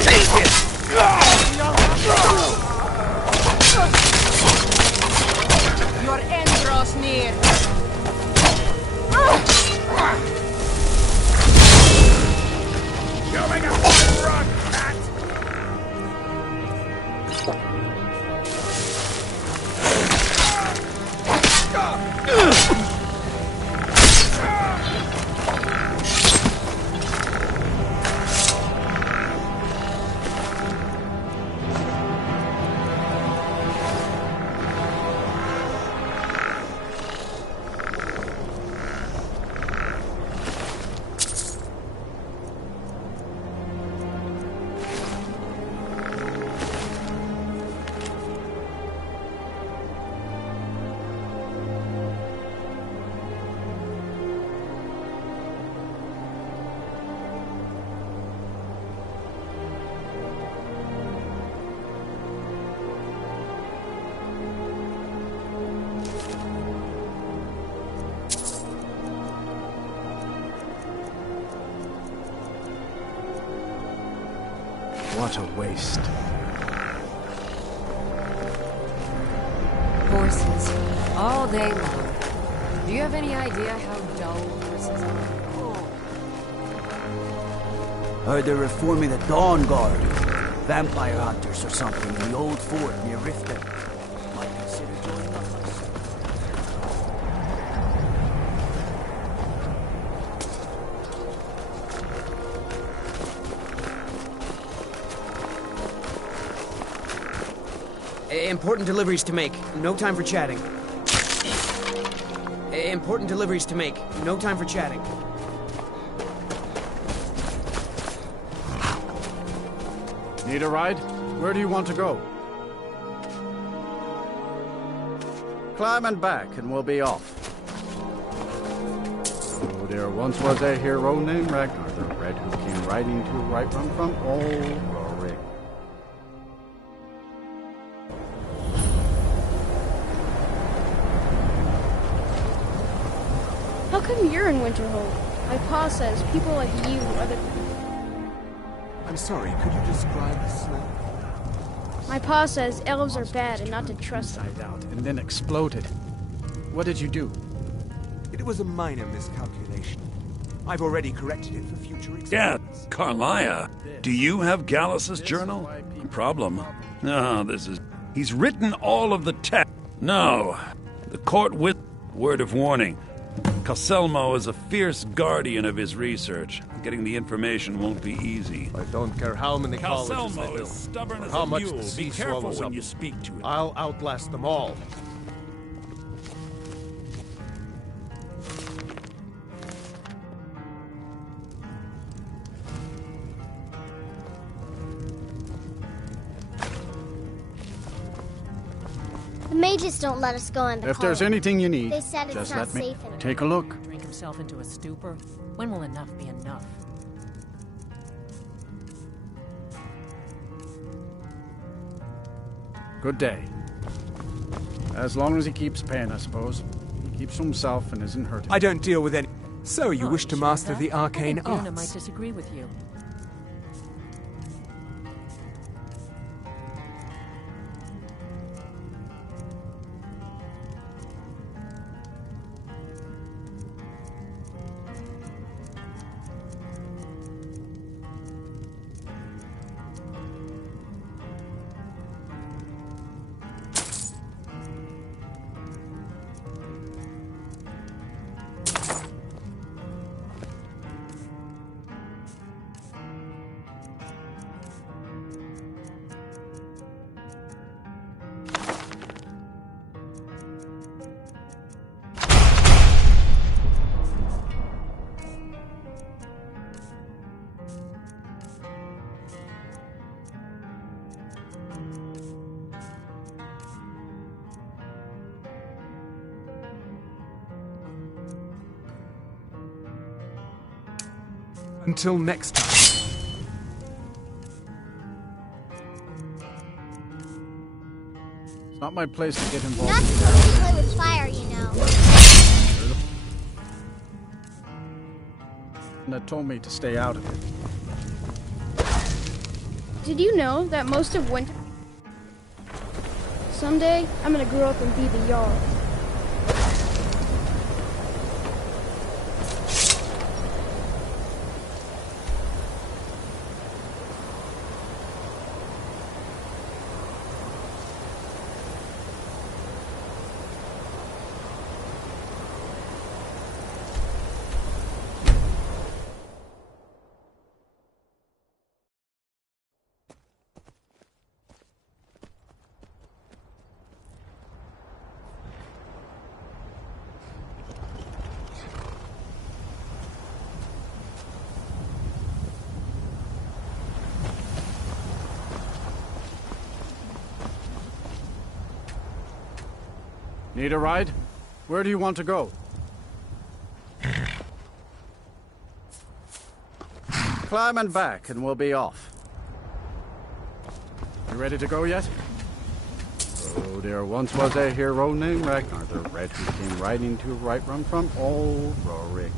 Take it! Your end draws near. You're making a run, cat! What a waste. Horses. All day long. Do you have any idea how dull horses are? Heard they're reforming the Dawn Guard. Vampire hunters or something in the old fort near Riften. Might consider joining up myself. Important deliveries to make. No time for chatting. Important deliveries to make. No time for chatting. Need a ride? Where do you want to go? Climb and back, and we'll be off. Oh, there once was a hero named Ragnar the Red, who came riding to right run from old Rory. How come you're in Winterhold? My pa says people like you are the... I'm sorry, could you describe the smell? My pa says elves are bad and not to trust them. Inside out, and then exploded. What did you do? It was a minor miscalculation. I've already corrected it for future Yeah, experiments. Carlia, do you have Gallus's journal? Problem? No, this is... He's written all of the text. No. The court with... Word of warning. Caselmo is a fierce guardian of his research. Getting the information won't be easy. I don't care how many colleges they Caselmo build, is stubborn or as how a much mule. the sea Be careful swallows when up. you speak to him. I'll outlast them all. The mages don't let us go in the If there's anything you need, They said it's just not let me safe in take a look. Drink himself into a stupor? When will enough be enough? Good day. As long as he keeps paying, I suppose. He keeps to himself and isn't hurting. I don't deal with any... So you wish to sure master of the that? I arcane think Una might arts? disagree with you. Until next time. It's not my place to get involved. Not supposed to play with fire, you know. That told me to stay out of it. Did you know that most of winter... Someday, I'm gonna grow up and be the Jarl. Need a ride? Where do you want to go? Climb and back, and we'll be off. You ready to go yet? Oh, there once was a hero named Ragnar the Red, who came riding to right run from old Rory.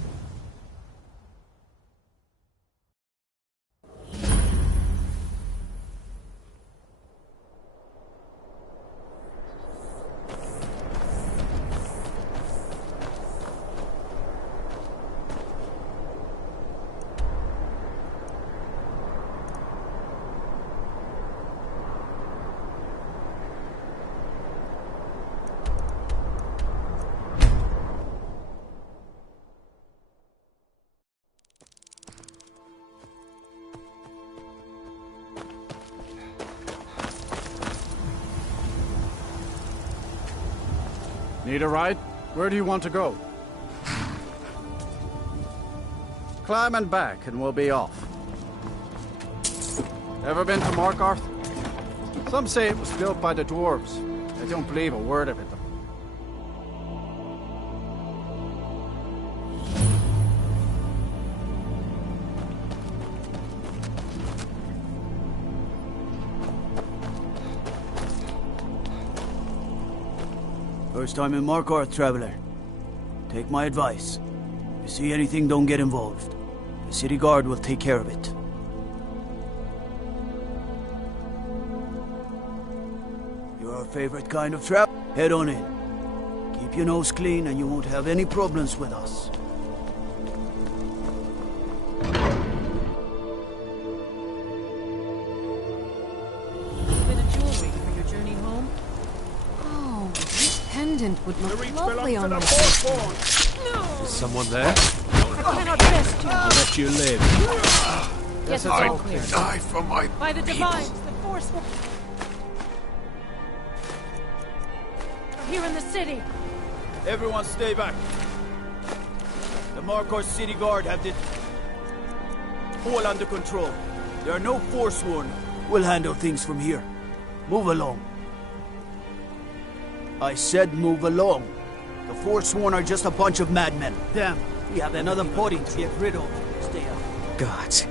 Need a ride? Where do you want to go? Climb and back, and we'll be off. Ever been to Markarth? Some say it was built by the dwarves. I don't believe a word of it, though. First time in Markarth, traveler. Take my advice. If you see anything, don't get involved. The city guard will take care of it. You're our favorite kind of trap? Head on in. Keep your nose clean and you won't have any problems with us. Bit of jewelry for your journey home? Oh, this pendant would look lovely on my Is someone there? I cannot rest you. I'll let you live. Yes, it's all clear. Die for my By the divines, the force will... Here in the city. Everyone stay back. The Markarth City Guard have it all under control. There are no Forsworn. We'll handle things from here. Move along. I said move along. The Forsworn are just a bunch of madmen. Damn, we have another body to get rid of. Stay up. Gods.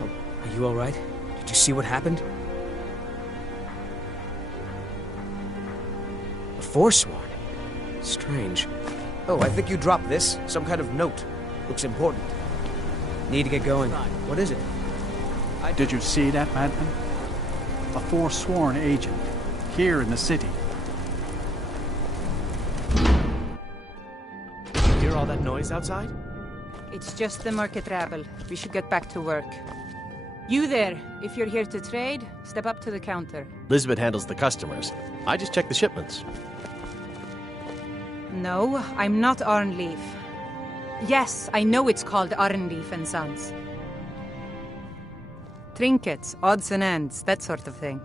Are you alright? Did you see what happened? A Forsworn? Strange. Oh, I think you dropped this. Some kind of note. Looks important. Need to get going. What is it? Did you see that, madman? A Forsworn agent. Here in the city. Hear all that noise outside? It's just the market rabble. We should get back to work. You there, if you're here to trade, step up to the counter. Elizabeth handles the customers. I just check the shipments. No, I'm not Arnleaf. Yes, I know it's called Arnleaf and Sons. Trinkets, odds and ends, that sort of thing.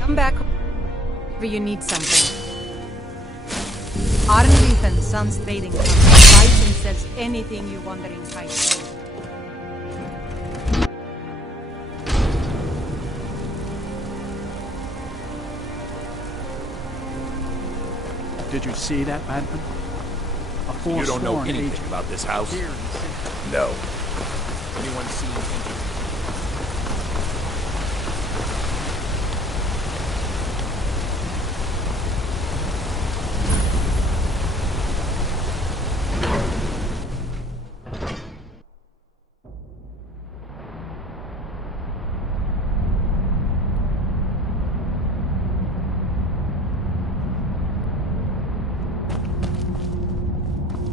Come back where you need something. Arnleaf and Sons Trading Company buys and sells anything you wandering fight. Did you see that, madman? A Forsworn You don't know agent. anything about this house? Here in the city. No. Anyone seen anything?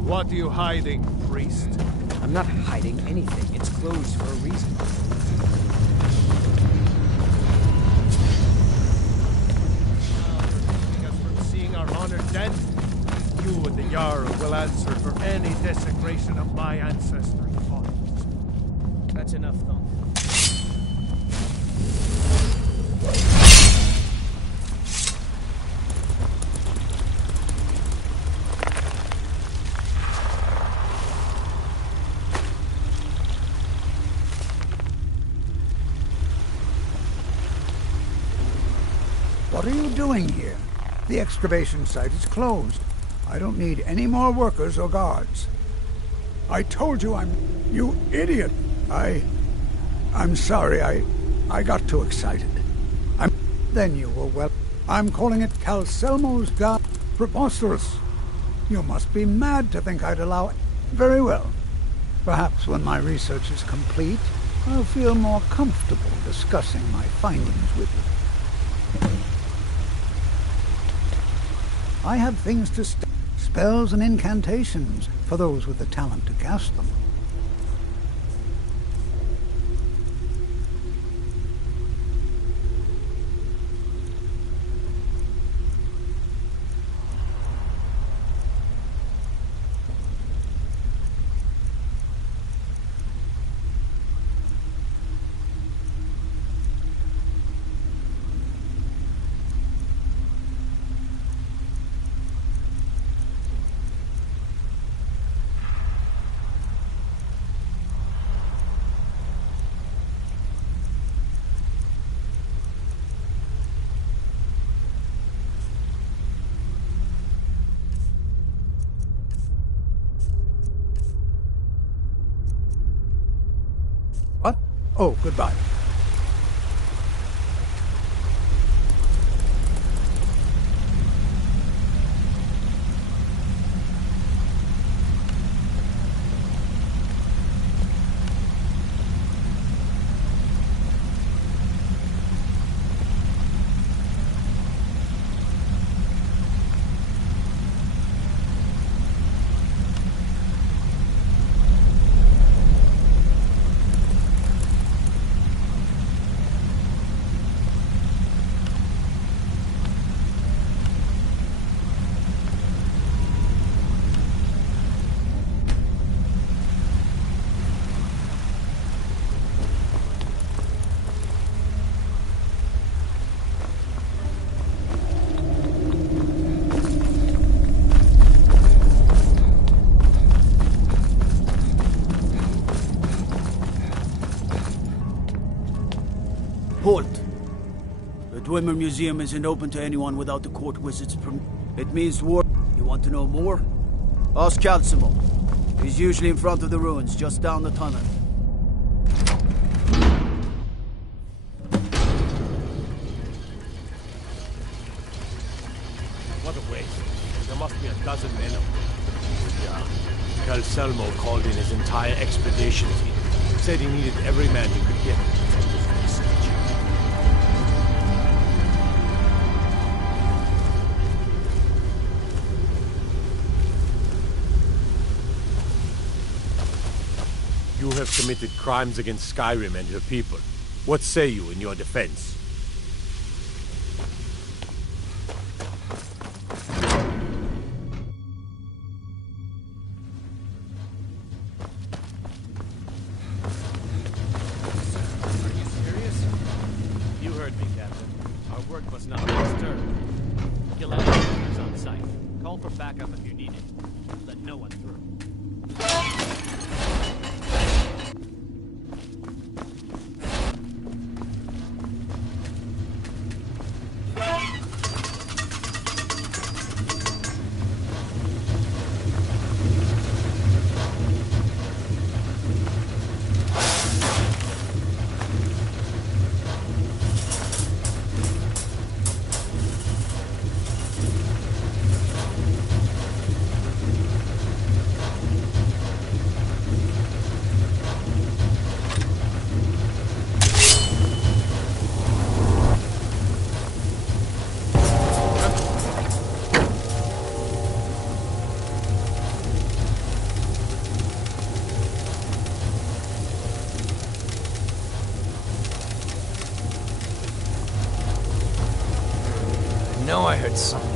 What are you hiding, priest? I'm not hiding anything. It's closed for a reason. honored dead, you and the Jarl will answer for any desecration of my ancestors' bodies. That's enough, Thunk. What are you doing here? The excavation site is closed. I don't need any more workers or guards. I told you You idiot! I'm sorry, I got too excited. Then you were well... I'm calling it Calcelmo's God... Preposterous. You must be mad to think I'd allow it. Very well. Perhaps when my research is complete, I'll feel more comfortable discussing my findings with you. I have things to spells and incantations for those with the talent to cast them. What? Oh, goodbye. Halt! The Dwemer Museum isn't open to anyone without the court wizard's permission. It means war. You want to know more? Ask Calcimo. He's usually in front of the ruins, just down the tunnel. What a waste. There must be a dozen men up there. Yeah. Calcelmo called in his entire expedition team. Said he needed every man he could get. You have committed crimes against Skyrim and her people. What say you in your defense? You heard me, Captain. Our work must not be disturbed. Kill any soldiers on site. Call for backup if you need it. Let no one through. I heard something.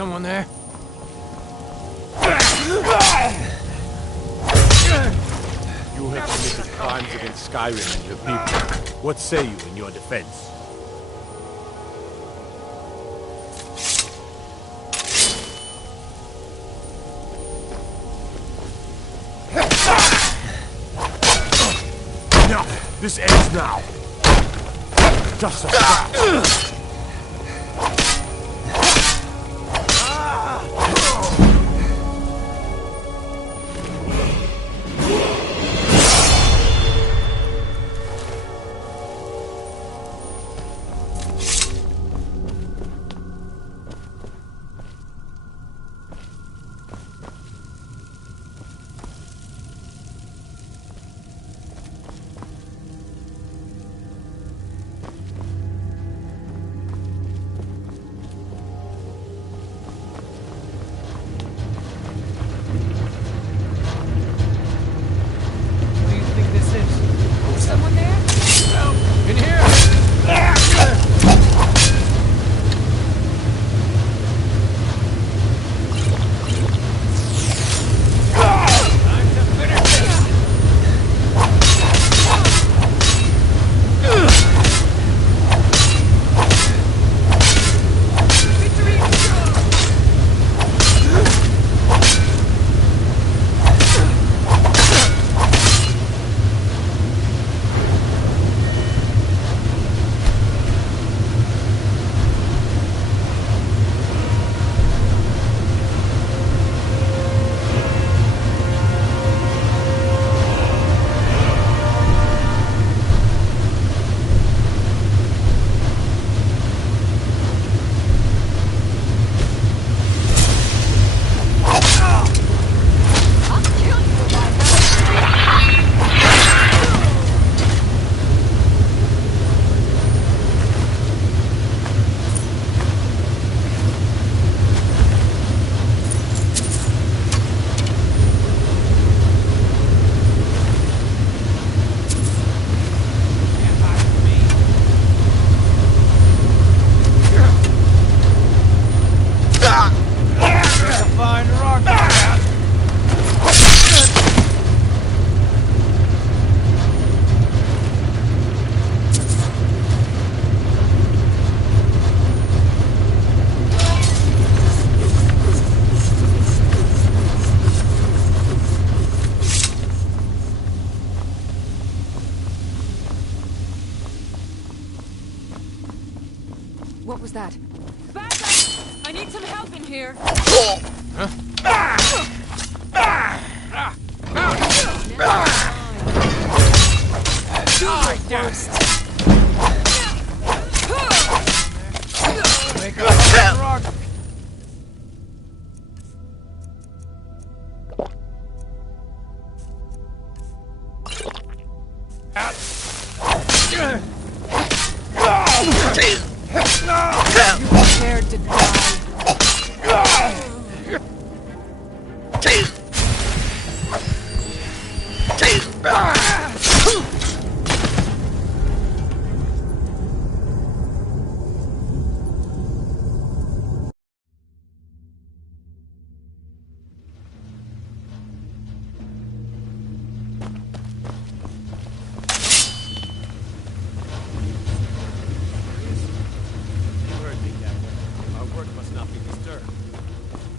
someone there? You have committed crimes against Skyrim and your people. What say you in your defense? This ends now. Just a stop. What was that? Back up! I need some help in here. Do your worst. Make a rock. You prepared to die.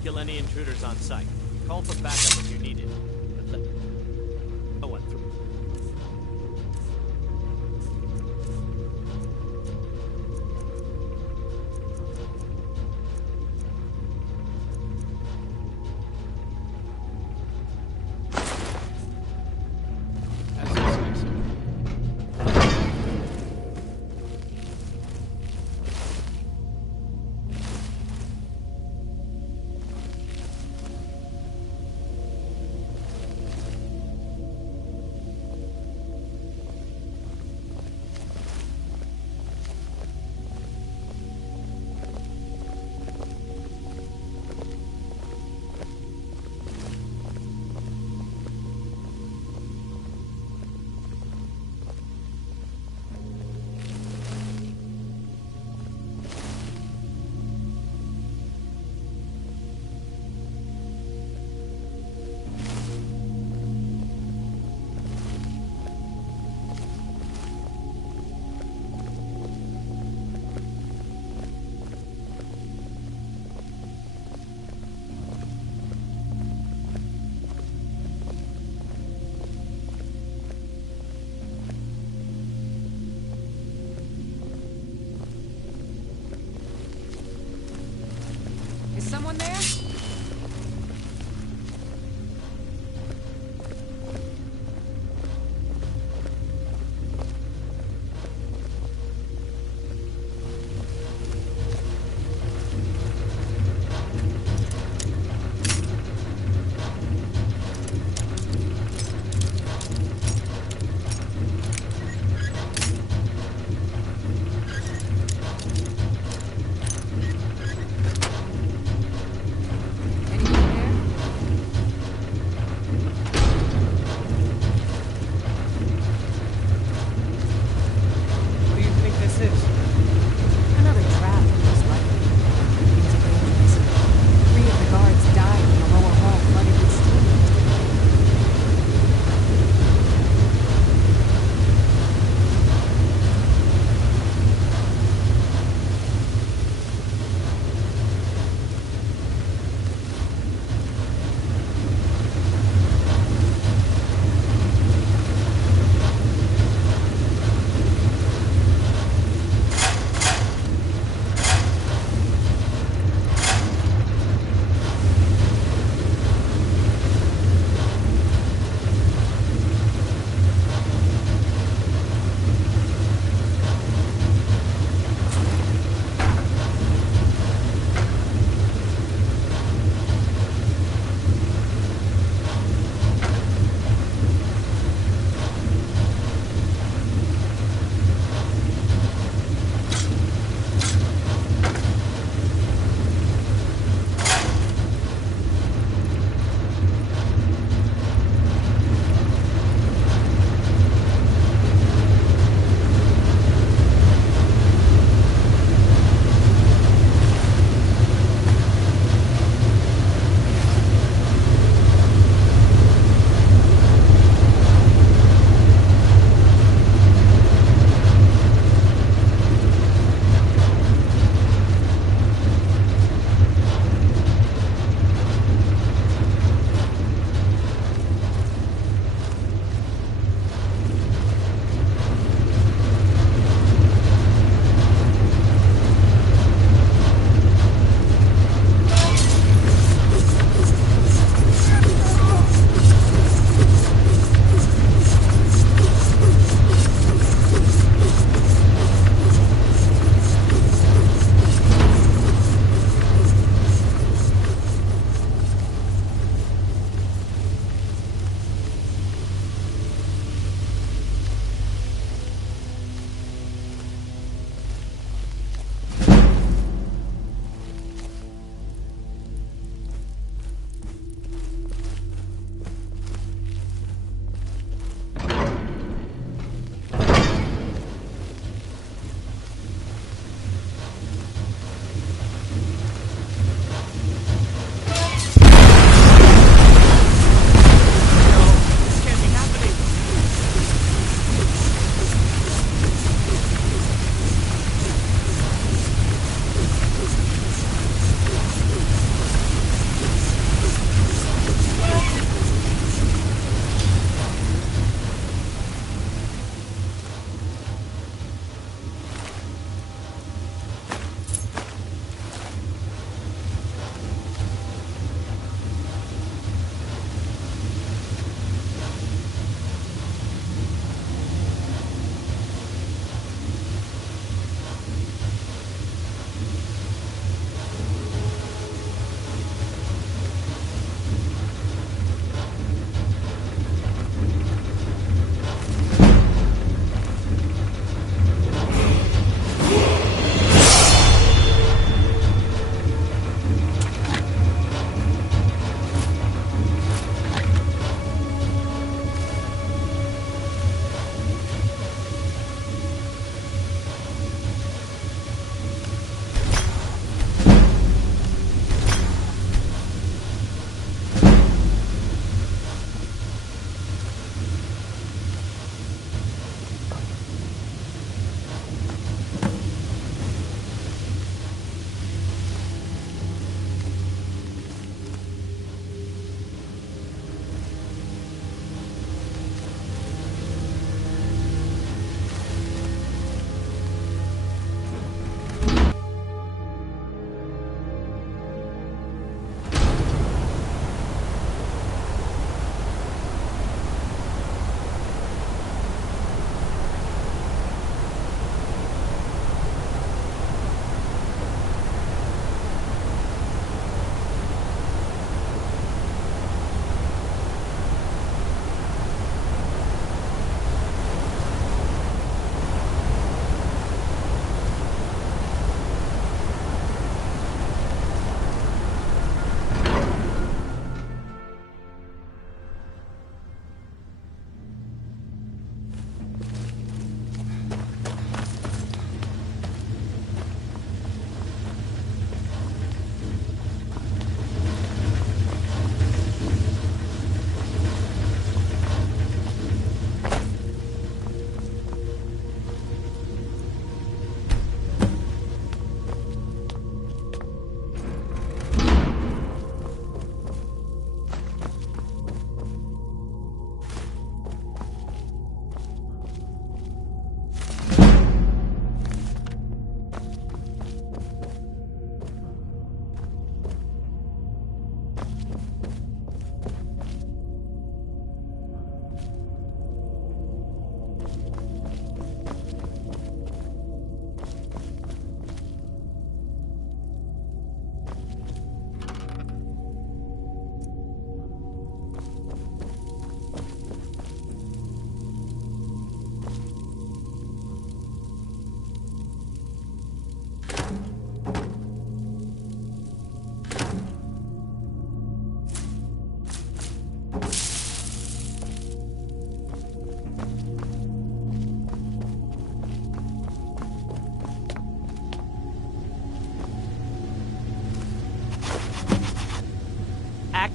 Kill any intruders on site. Call for backup if you need it. But let no one through.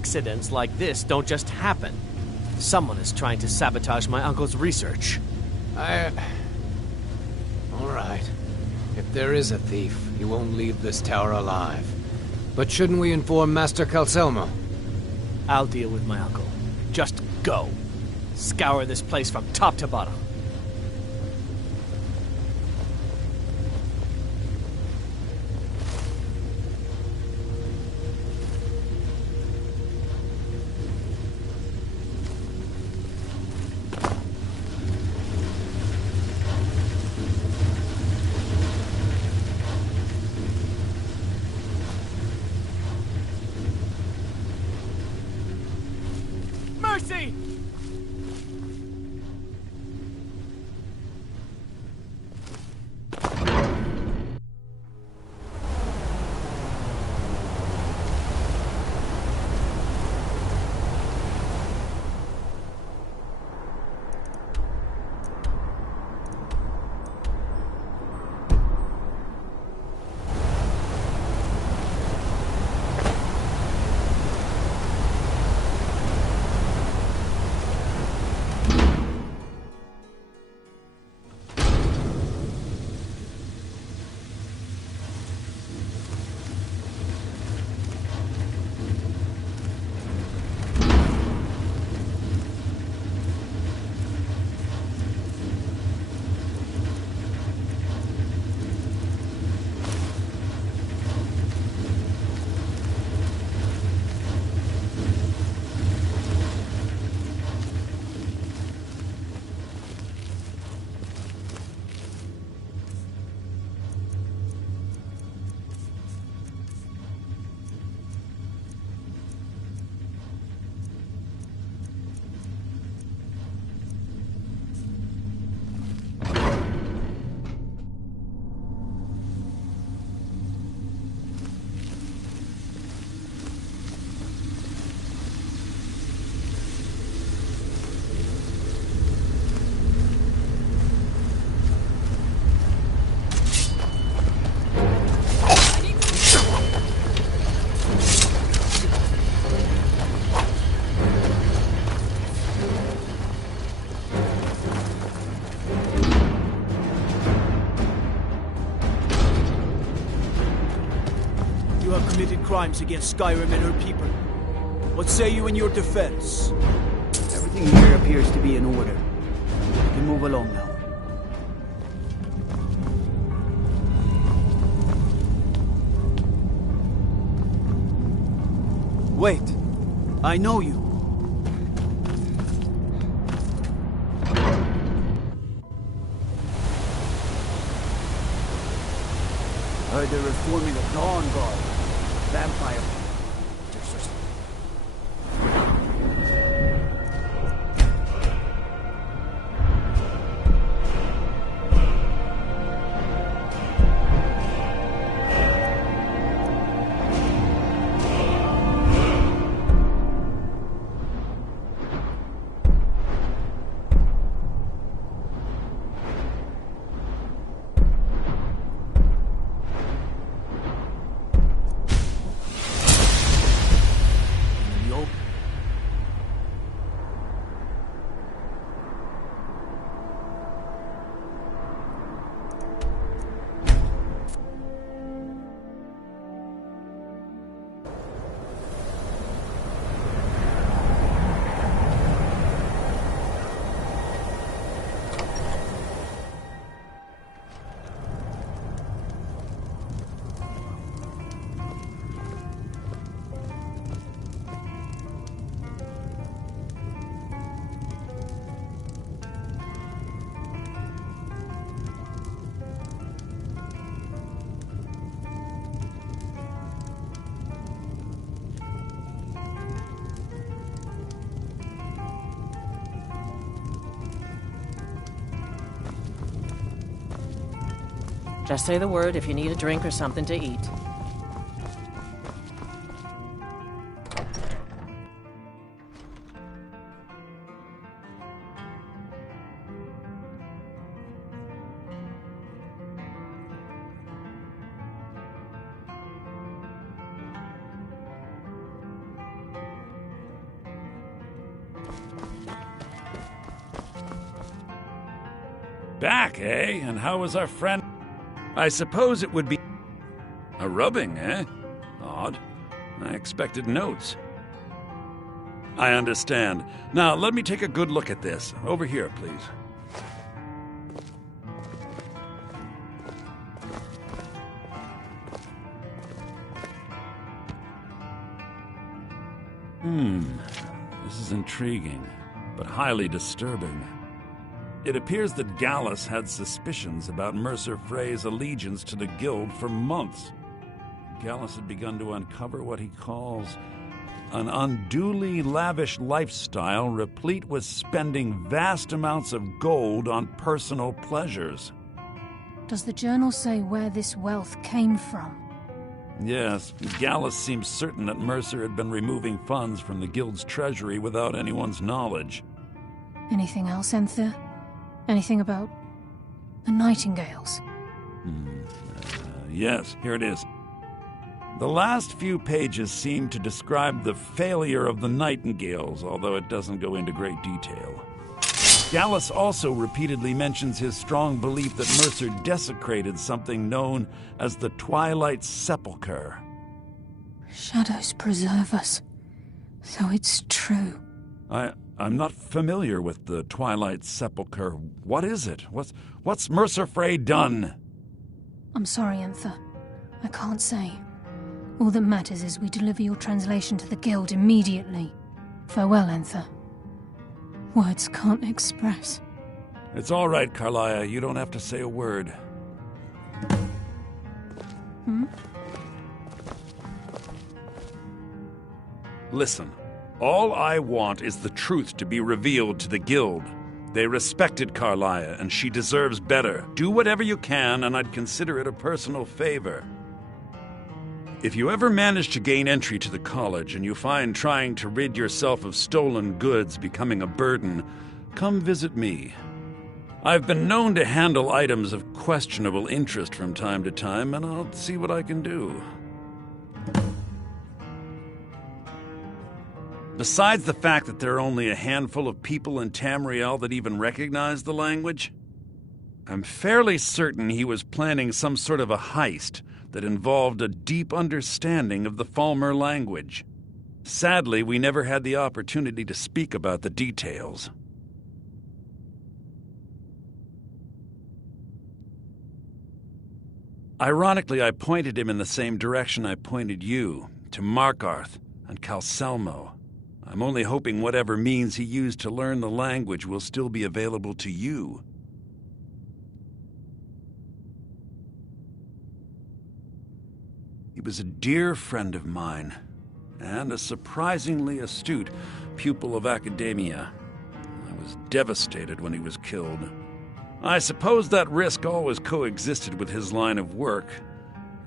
Accidents like this don't just happen. Someone is trying to sabotage my uncle's research. All right. If there is a thief, he won't leave this tower alive. But shouldn't we inform Master Calcelmo? I'll deal with my uncle. Just go. Scour this place from top to bottom. Mercy! You have committed crimes against Skyrim and her people. What say you in your defense? Everything here appears to be in order. You can move along now. Wait. I know you. Heard they're reforming the Dawn Guard. Vampire. Just say the word if you need a drink or something to eat. Back, eh? And how was our friend? I suppose it would be a rubbing, eh? Odd. I expected notes. I understand. Now, let me take a good look at this. Over here, please. This is intriguing, but highly disturbing. It appears that Gallus had suspicions about Mercer Frey's allegiance to the Guild for months. Gallus had begun to uncover what he calls an unduly lavish lifestyle replete with spending vast amounts of gold on personal pleasures. Does the journal say where this wealth came from? Yes, Gallus seems certain that Mercer had been removing funds from the Guild's treasury without anyone's knowledge. Anything else, Enthir? Anything about the Nightingales? Yes, here it is. The last few pages seem to describe the failure of the Nightingales, although it doesn't go into great detail. Gallus also repeatedly mentions his strong belief that Mercer desecrated something known as the Twilight Sepulchre. Shadows preserve us. So it's true. I'm not familiar with the Twilight Sepulchre. What is it? What's Mercer Frey done? I'm sorry, Enthir. I can't say. All that matters is we deliver your translation to the Guild immediately. Farewell, Enthir. Words can't express. It's all right, Carlia. You don't have to say a word. Listen, all I want is the truth to be revealed to the Guild. They respected Carlia, and she deserves better. Do whatever you can, and I'd consider it a personal favor. If you ever manage to gain entry to the college and you find trying to rid yourself of stolen goods becoming a burden, come visit me. I've been known to handle items of questionable interest from time to time, and I'll see what I can do. Besides the fact that there are only a handful of people in Tamriel that even recognize the language, I'm fairly certain he was planning some sort of a heist that involved a deep understanding of the Falmer language. Sadly, we never had the opportunity to speak about the details. Ironically, I pointed him in the same direction I pointed you, to Markarth and Calselmo. I'm only hoping whatever means he used to learn the language will still be available to you. He was a dear friend of mine, and a surprisingly astute pupil of academia. I was devastated when he was killed. I suppose that risk always coexisted with his line of work.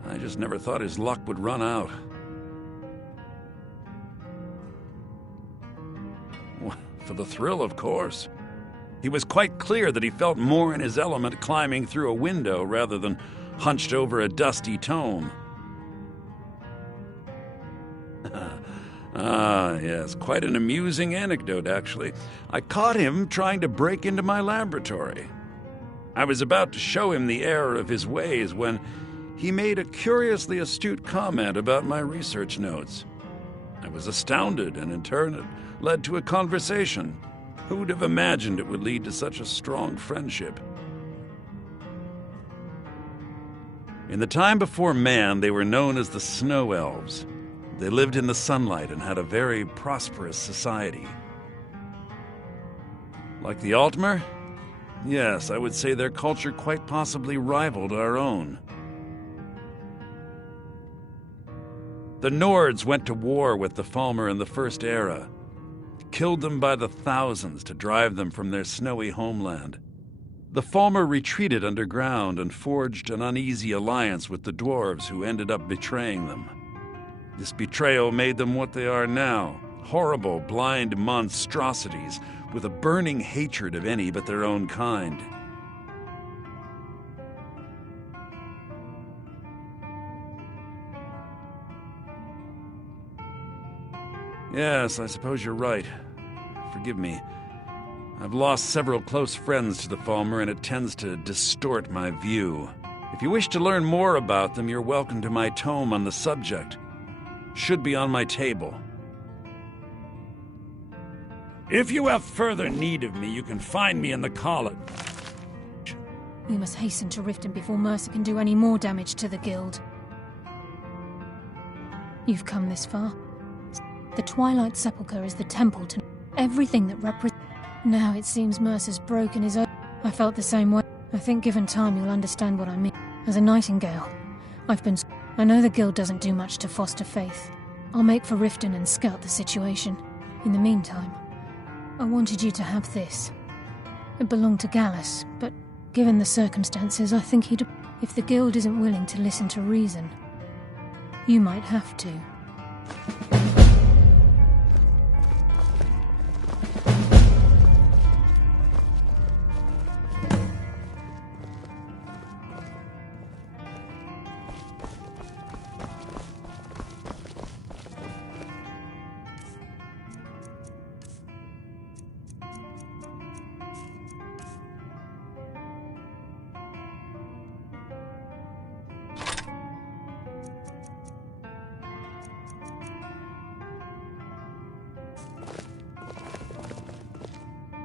I just never thought his luck would run out. For the thrill, of course. He was quite clear that he felt more in his element climbing through a window rather than hunched over a dusty tome. Yes, quite an amusing anecdote, actually. I caught him trying to break into my laboratory. I was about to show him the error of his ways when he made a curiously astute comment about my research notes. I was astounded, and in turn it led to a conversation. Who would have imagined it would lead to such a strong friendship? In the time before man, they were known as the Snow Elves. They lived in the sunlight and had a very prosperous society. Like the Altmer? Yes, I would say their culture quite possibly rivaled our own. The Nords went to war with the Falmer in the First Era, killed them by the thousands to drive them from their snowy homeland. The Falmer retreated underground and forged an uneasy alliance with the dwarves who ended up betraying them. This betrayal made them what they are now, horrible, blind monstrosities with a burning hatred of any but their own kind. Yes, I suppose you're right. Forgive me. I've lost several close friends to the Falmer, and it tends to distort my view. If you wish to learn more about them, you're welcome to my tome on the subject. Should be on my table. If you have further need of me, you can find me in the college. We must hasten to Riften before Mercer can do any more damage to the guild. You've come this far. The Twilight Sepulchre is the temple to everything that represents. Now it seems Mercer's broken his own. I felt the same way. I think given time you'll understand what I mean. As a Nightingale, I know the guild doesn't do much to foster faith. I'll make for Riften and scout the situation. In the meantime, I wanted you to have this. It belonged to Gallus, but given the circumstances, I think he'd... If the guild isn't willing to listen to reason, you might have to.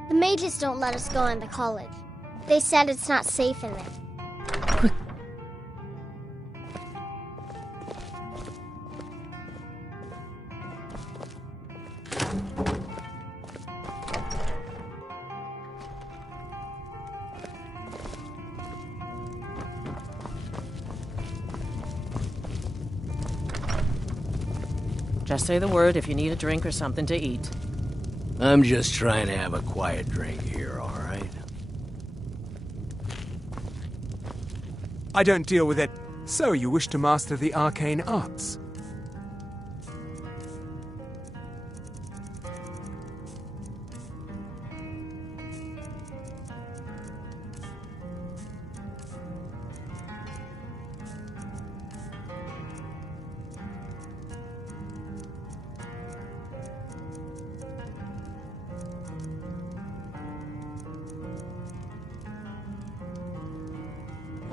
The mages don't let us go into college. They said it's not safe in there. Just say the word if you need a drink or something to eat. I'm just trying to have a quiet drink here, all right? I don't deal with it. So you wish to master the arcane arts?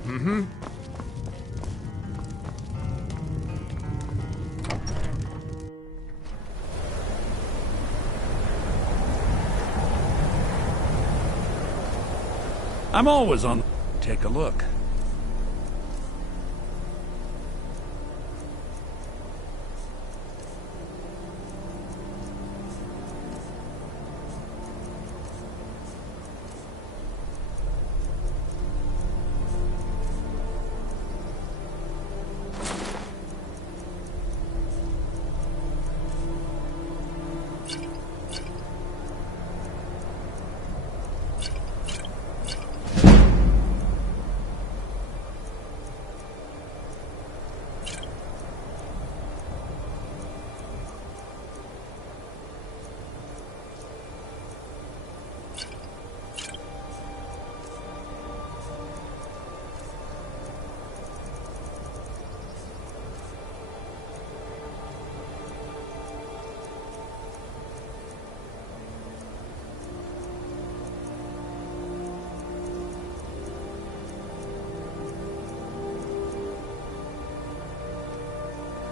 Mm-hmm. I'm always on... Take a look.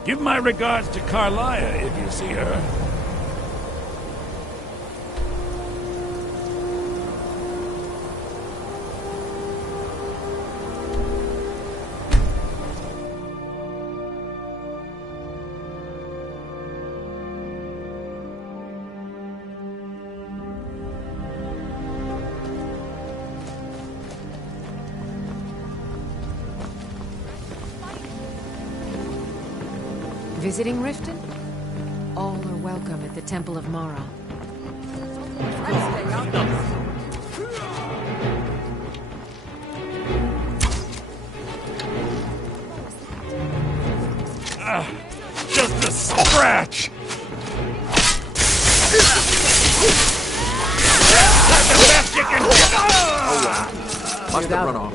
Give my regards to Carlia if you see her. Visiting Riften? All are welcome at the Temple of Mara. Just a scratch! That's the best you can do! Oh, wow. Must have run off.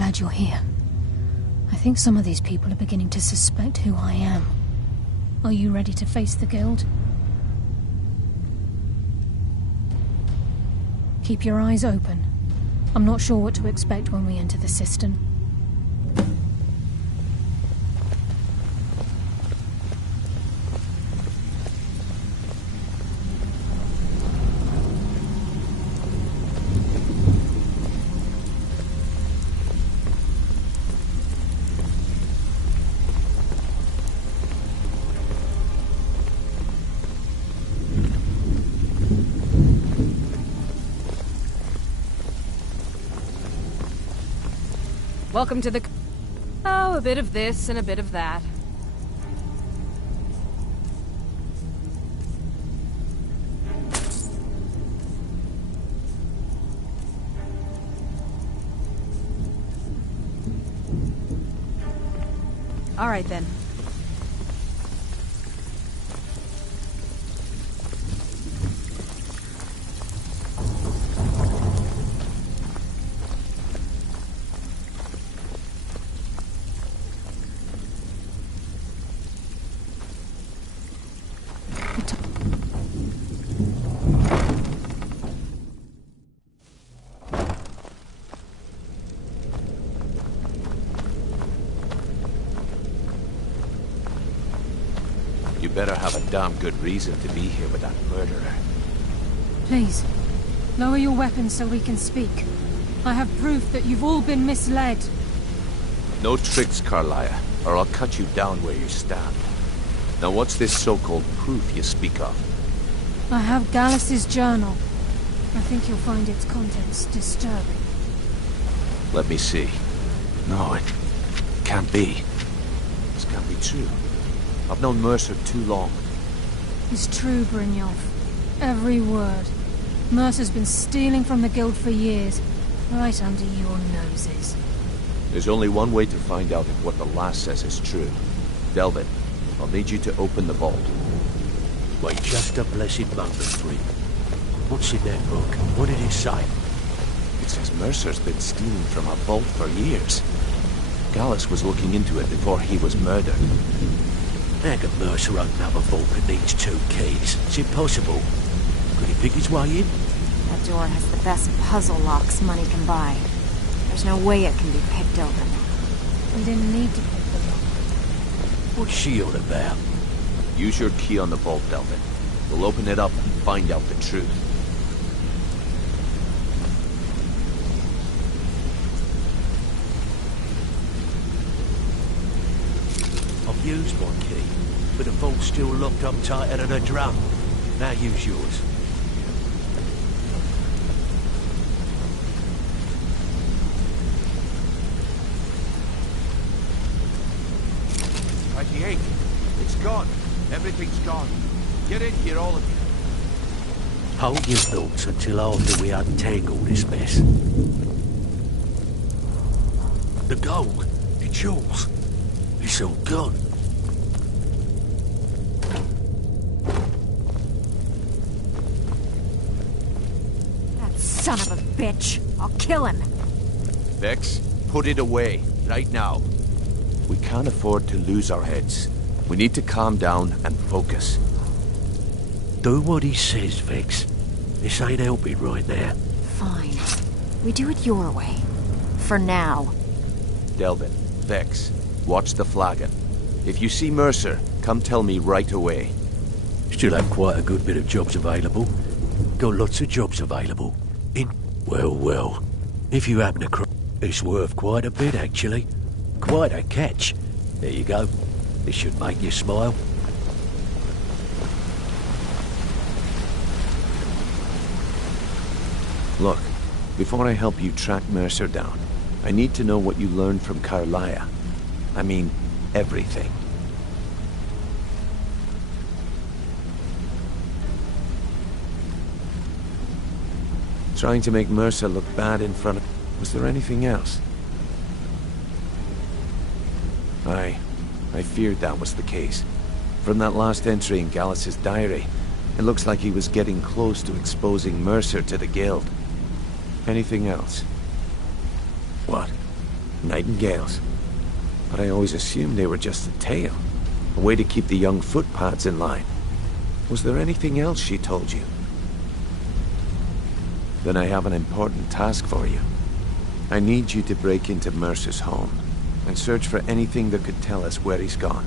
glad you're here. I think some of these people are beginning to suspect who I am. Are you ready to face the Guild? Keep your eyes open. I'm not sure what to expect when we enter the cistern. Welcome to the... Oh, a bit of this and a bit of that. All right, then. You better have a damn good reason to be here with that murderer. Please, lower your weapons so we can speak. I have proof that you've all been misled. No tricks, Carlia, or I'll cut you down where you stand. Now what's this so-called proof you speak of? I have Gallus's journal. I think you'll find its contents disturbing. Let me see. No, it can't be. This can't be true. I've known Mercer too long. It's true, Brynjolf. Every word. Mercer's been stealing from the Guild for years, right under your noses. There's only one way to find out if what the lass says is true. Delvin, I'll need you to open the vault. Wait just a blessed moment, Bryn. What's in that book? What did it say? It says Mercer's been stealing from a vault for years. Gallus was looking into it before he was murdered. How can Mercer open up a vault that needs 2 keys? It's impossible. Could he pick his way in? That door has the best puzzle locks money can buy. There's no way it can be picked open. We didn't need to pick the lock. What's she on about? Use your key on the vault, Delvin. We'll open it up and find out the truth. I've used my key, but the vault's still locked up tighter than a drum. Now use yours. At the 8th. It's gone. Everything's gone. Get in here, all of you. Hold your thoughts until after we untangle this mess. The gold, it's yours. It's all gone. That son of a bitch! I'll kill him! Vex, put it away, right now. We can't afford to lose our heads. We need to calm down and focus. Do what he says, Vex. This ain't helping right now. Fine. We do it your way. For now. Delvin, Vex, watch the flagon. If you see Mercer, come tell me right away. Still have quite a good bit of jobs available. Got lots of jobs available. Well. If you happen to it's worth quite a bit, actually. Quite a catch. There you go. This should make you smile. Look, before I help you track Mercer down, I need to know what you learned from Carlia. I mean, everything. Trying to make Mercer look bad in front of... Was there anything else? I feared that was the case. From that last entry in Gallus's diary, it looks like he was getting close to exposing Mercer to the Guild. Anything else? What? Nightingales. But I always assumed they were just a tale. A way to keep the young footpads in line. Was there anything else she told you? Then I have an important task for you. I need you to break into Mercer's home and search for anything that could tell us where he's gone.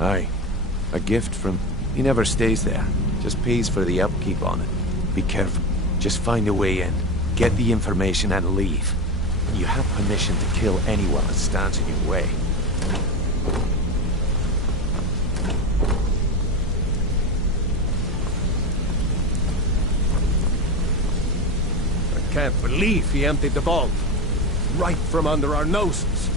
Aye. A gift from... He never stays there. Just pays for the upkeep on it. Be careful. Just find a way in. Get the information and leave. You have permission to kill anyone that stands in your way. I can't believe he emptied the vault. Right from under our noses.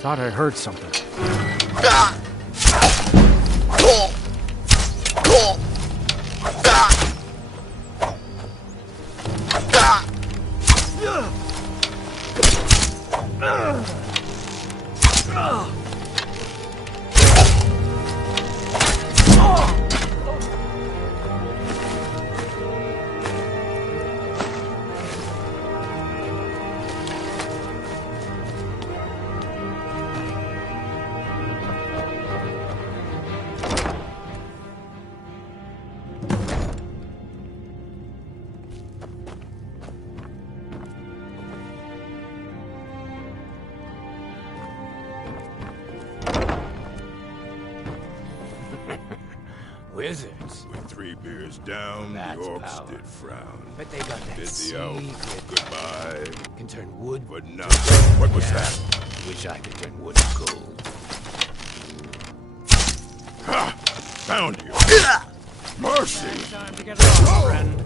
Thought I heard something. Wizards. With 3 beers down, That's the orcs power. did frown. Bet they got that Bid the secret. elf goodbye. Can turn wood. But now, what was that? Wish I could turn wood to gold. Ha! Found you. Mercy! Time to get lost, friend.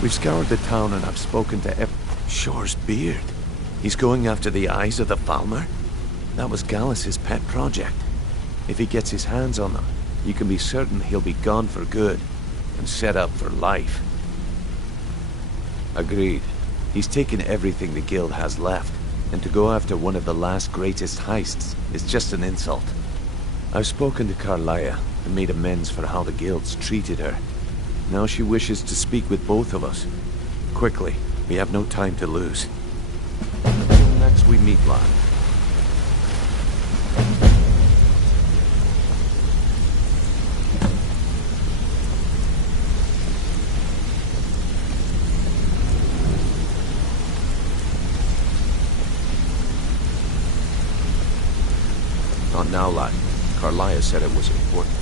We've scoured the town and I've spoken to Shore's beard. He's going after the eyes of the Falmer? That was Gallus's pet project. If he gets his hands on them, you can be certain he'll be gone for good and set up for life. Agreed. He's taken everything the guild has left, and to go after one of the last greatest heists is just an insult. I've spoken to Carlia and made amends for how the guilds treated her. Now she wishes to speak with both of us. Quickly, we have no time to lose. Until next we meet, lad. Not now, lad. Carlia said it was important.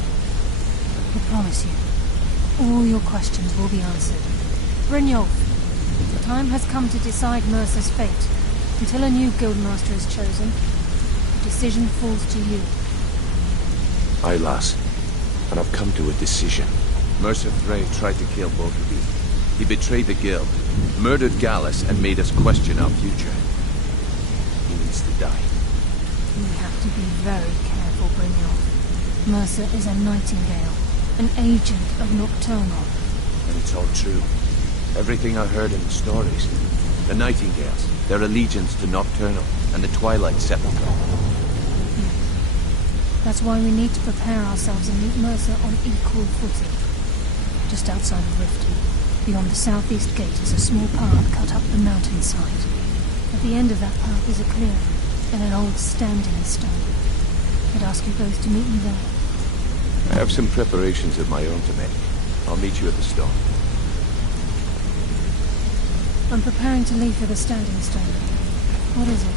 I promise you, all your questions will be answered. Brynjolf, the time has come to decide Mercer's fate. Until a new guildmaster is chosen, the decision falls to you. Aye, lass. And I've come to a decision. Mercer Frey tried to kill both of you. He betrayed the guild, murdered Gallus, and made us question our future. He needs to die. We have to be very careful, Brynjolf. Mercer is a Nightingale, an agent of Nocturnal. And it's all true. Everything I heard in the stories. The Nightingales, their allegiance to Nocturnal, and the Twilight Sepulchre. That's why we need to prepare ourselves and meet Mercer on equal footing. Just outside of Riften, beyond the southeast gate, is a small path cut up the mountainside. At the end of that path is a clearing, and an old standing stone. I'd ask you both to meet me there. I have some preparations of my own to make. I'll meet you at the stone. I'm preparing to leave for the standing stone. What is it?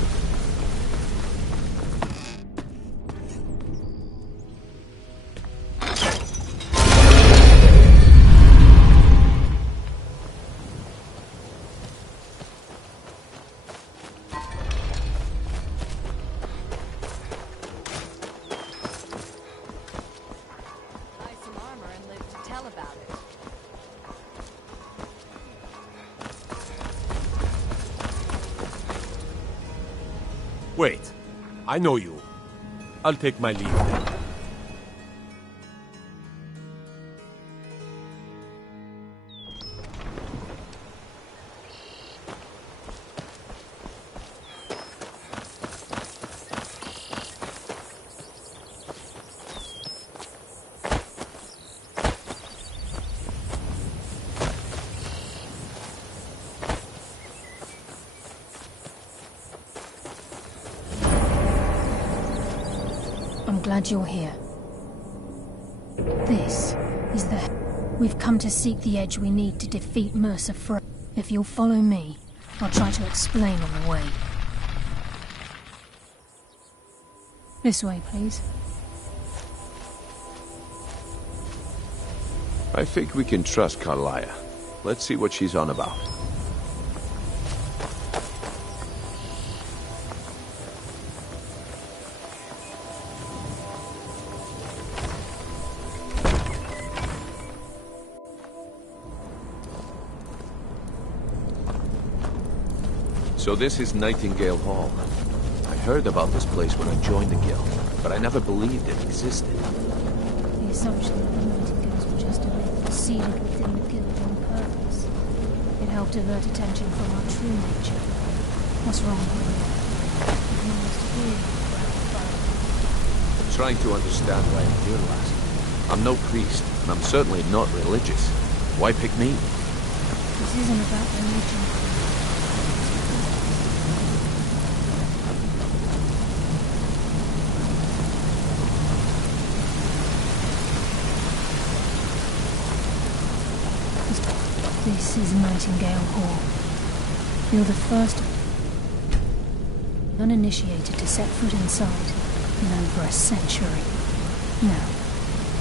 Wait. I know you. I'll take my leave then. I'm glad you're here. This is the... We've come to seek the edge we need to defeat Mercer Frey. If you'll follow me, I'll try to explain on the way. This way, please. I think we can trust Carlia. Let's see what she's on about. So this is Nightingale Hall. I heard about this place when I joined the guild, but I never believed it existed. The assumption that the Nightingales were just a bit seated within the guild on purpose. It helped divert attention from our true nature. What's wrong with it? I'm trying to understand why I'm here, lass. I'm no priest, and I'm certainly not religious. Why pick me? This isn't about religion. This is Nightingale Hall. You're the first uninitiated to set foot inside in over a century. Now,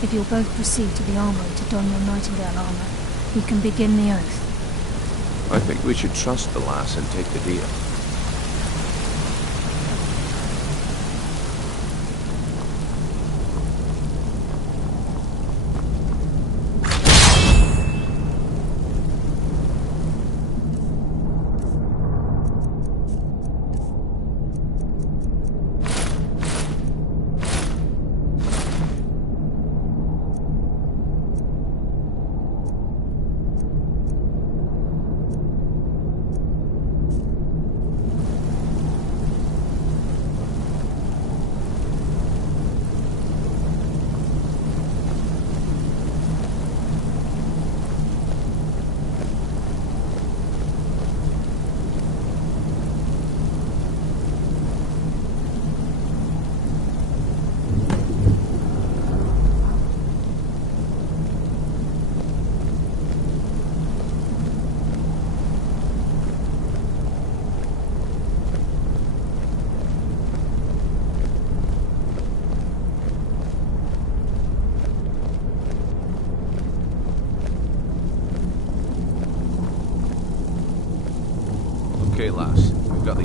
if you'll both proceed to the armory to don your Nightingale armor, we can begin the oath. I think we should trust the lass and take the deal.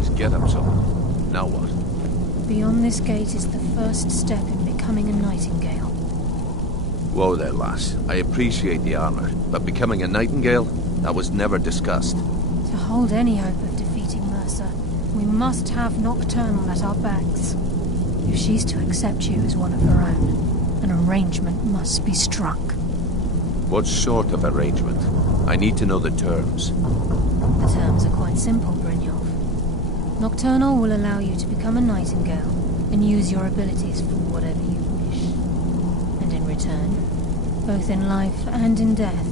She's get him some. Now what? Beyond this gate is the first step in becoming a nightingale. Whoa there, lass. I appreciate the armor, but becoming a nightingale? That was never discussed. To hold any hope of defeating Mercer, we must have Nocturnal at our backs. If she's to accept you as one of her own, an arrangement must be struck. What sort of arrangement? I need to know the terms. The terms are quite simple, Brynjolf. Nocturnal will allow you to become a nightingale and use your abilities for whatever you wish. And in return, both in life and in death,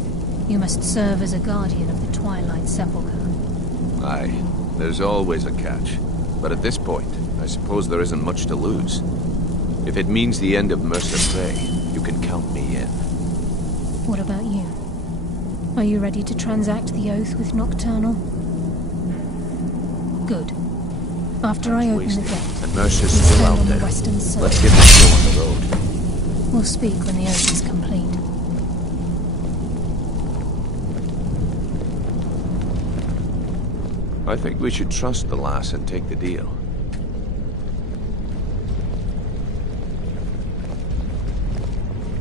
you must serve as a guardian of the Twilight Sepulchre. Aye, there's always a catch. But at this point, I suppose there isn't much to lose. If it means the end of Mercer Prey, you can count me in. What about you? Are you ready to transact the oath with Nocturnal? Good. After I open the gate, And Mercer's we still stand out on the there. western side. Let's get this show on the road. We'll speak when the oath is complete. I think we should trust the lass and take the deal.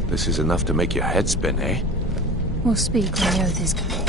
This is enough to make your head spin, eh? We'll speak when the oath is complete.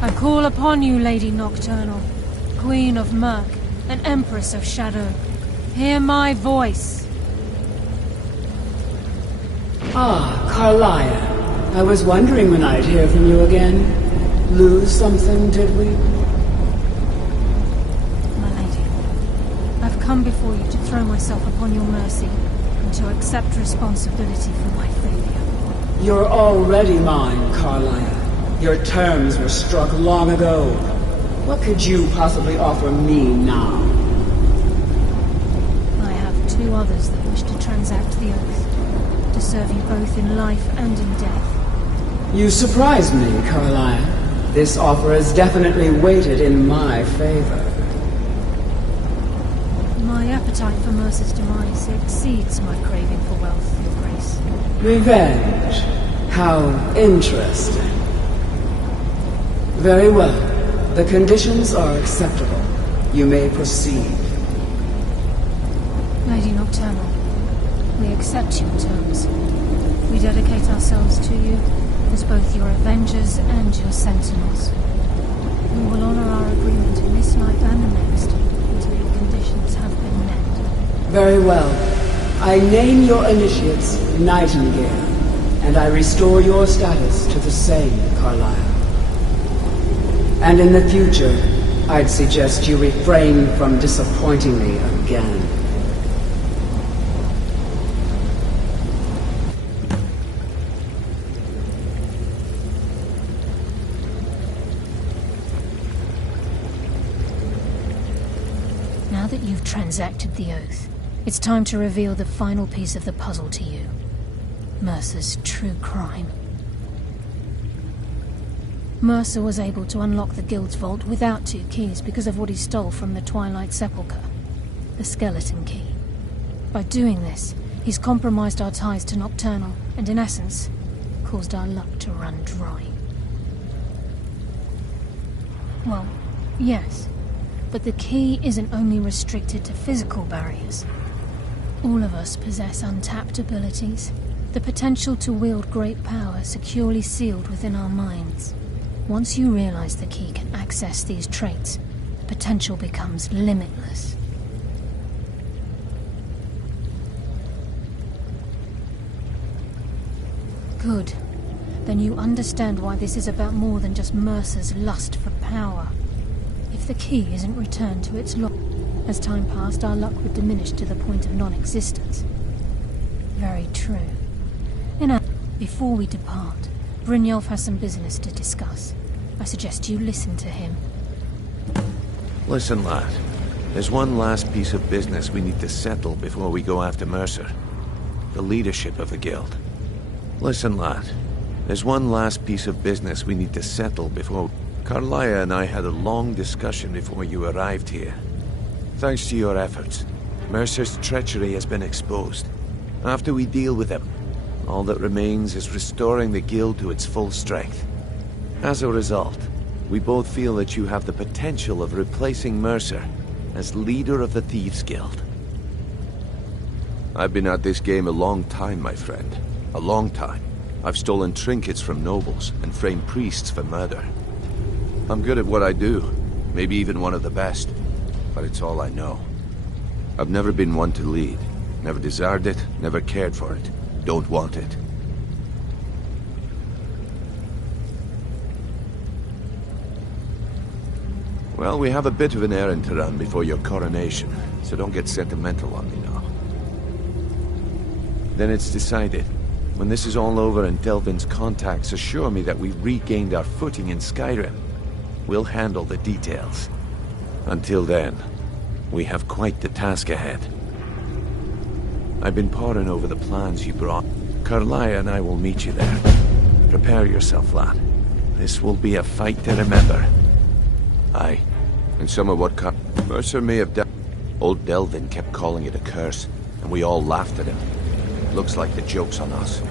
I call upon you, Lady Nocturnal, Queen of Murk, and Empress of Shadow. Hear my voice. Ah, Carlia. I was wondering when I'd hear from you again. Lose something, did we? My lady, I've come before you to throw myself upon your mercy and to accept responsibility for my failure. You're already mine, Carlia. Your terms were struck long ago. What could you possibly offer me now? I have two others that wish to transact the oath, to serve you both in life and in death. You surprise me, Carlia. This offer is definitely weighted in my favor. My appetite for Mercer's demise exceeds my craving for wealth, Your Grace. Revenge. How interesting. Very well. The conditions are acceptable. You may proceed. Lady Nocturnal, we accept your terms. We dedicate ourselves to you as both your avengers and your sentinels. We will honor our agreement in this life and the next until your conditions have been met. Very well. I name your initiates Nightingale, and I restore your status to the same, Carlisle. And in the future, I'd suggest you refrain from disappointing me again. Now that you've transacted the oath, it's time to reveal the final piece of the puzzle to you. Mercer's true crime. Mercer was able to unlock the Guild's vault without two keys because of what he stole from the Twilight Sepulchre. The skeleton key. By doing this, he's compromised our ties to Nocturnal, and in essence, caused our luck to run dry. Well, yes. But the key isn't only restricted to physical barriers. All of us possess untapped abilities, the potential to wield great power securely sealed within our minds. Once you realize the key can access these traits, the potential becomes limitless. Good. Then you understand why this is about more than just Mercer's lust for power. If the key isn't returned to its lock, as time passed, our luck would diminish to the point of non-existence. Very true. Before we depart, Brynjolf has some business to discuss. I suggest you listen to him. Listen, lad. There's one last piece of business we need to settle before we go after Mercer. The leadership of the guild. Listen, lad. There's one last piece of business we need to settle before... Carlia and I had a long discussion before you arrived here. Thanks to your efforts, Mercer's treachery has been exposed. After we deal with him, all that remains is restoring the guild to its full strength. As a result, we both feel that you have the potential of replacing Mercer as leader of the Thieves' Guild. I've been at this game a long time, my friend. A long time. I've stolen trinkets from nobles and framed priests for murder. I'm good at what I do, maybe even one of the best, but it's all I know. I've never been one to lead. Never desired it, never cared for it. Don't want it. Well, we have a bit of an errand to run before your coronation, so don't get sentimental on me now. Then it's decided. When this is all over and Delvin's contacts assure me that we've regained our footing in Skyrim, we'll handle the details. Until then, we have quite the task ahead. I've been poring over the plans you brought. Carlia and I will meet you there. Prepare yourself, lad. This will be a fight to remember. Aye. And some of what Mercer may have done. Old Delvin kept calling it a curse, and we all laughed at him. Looks like the joke's on us.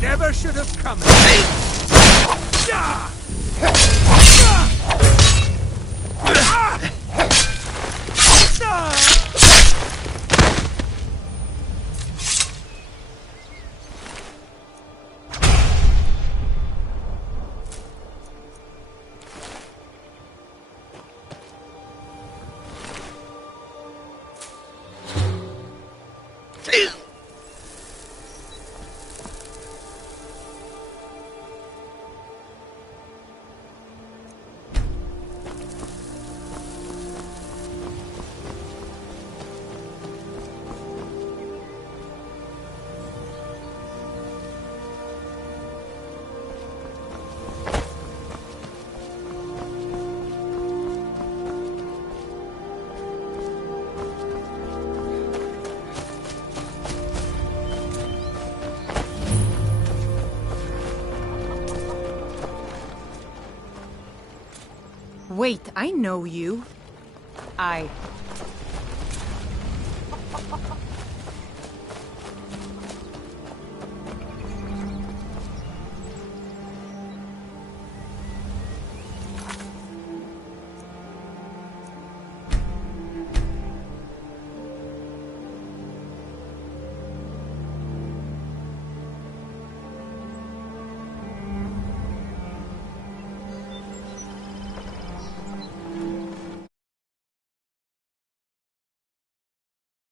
Never should have come. Wait, I know you.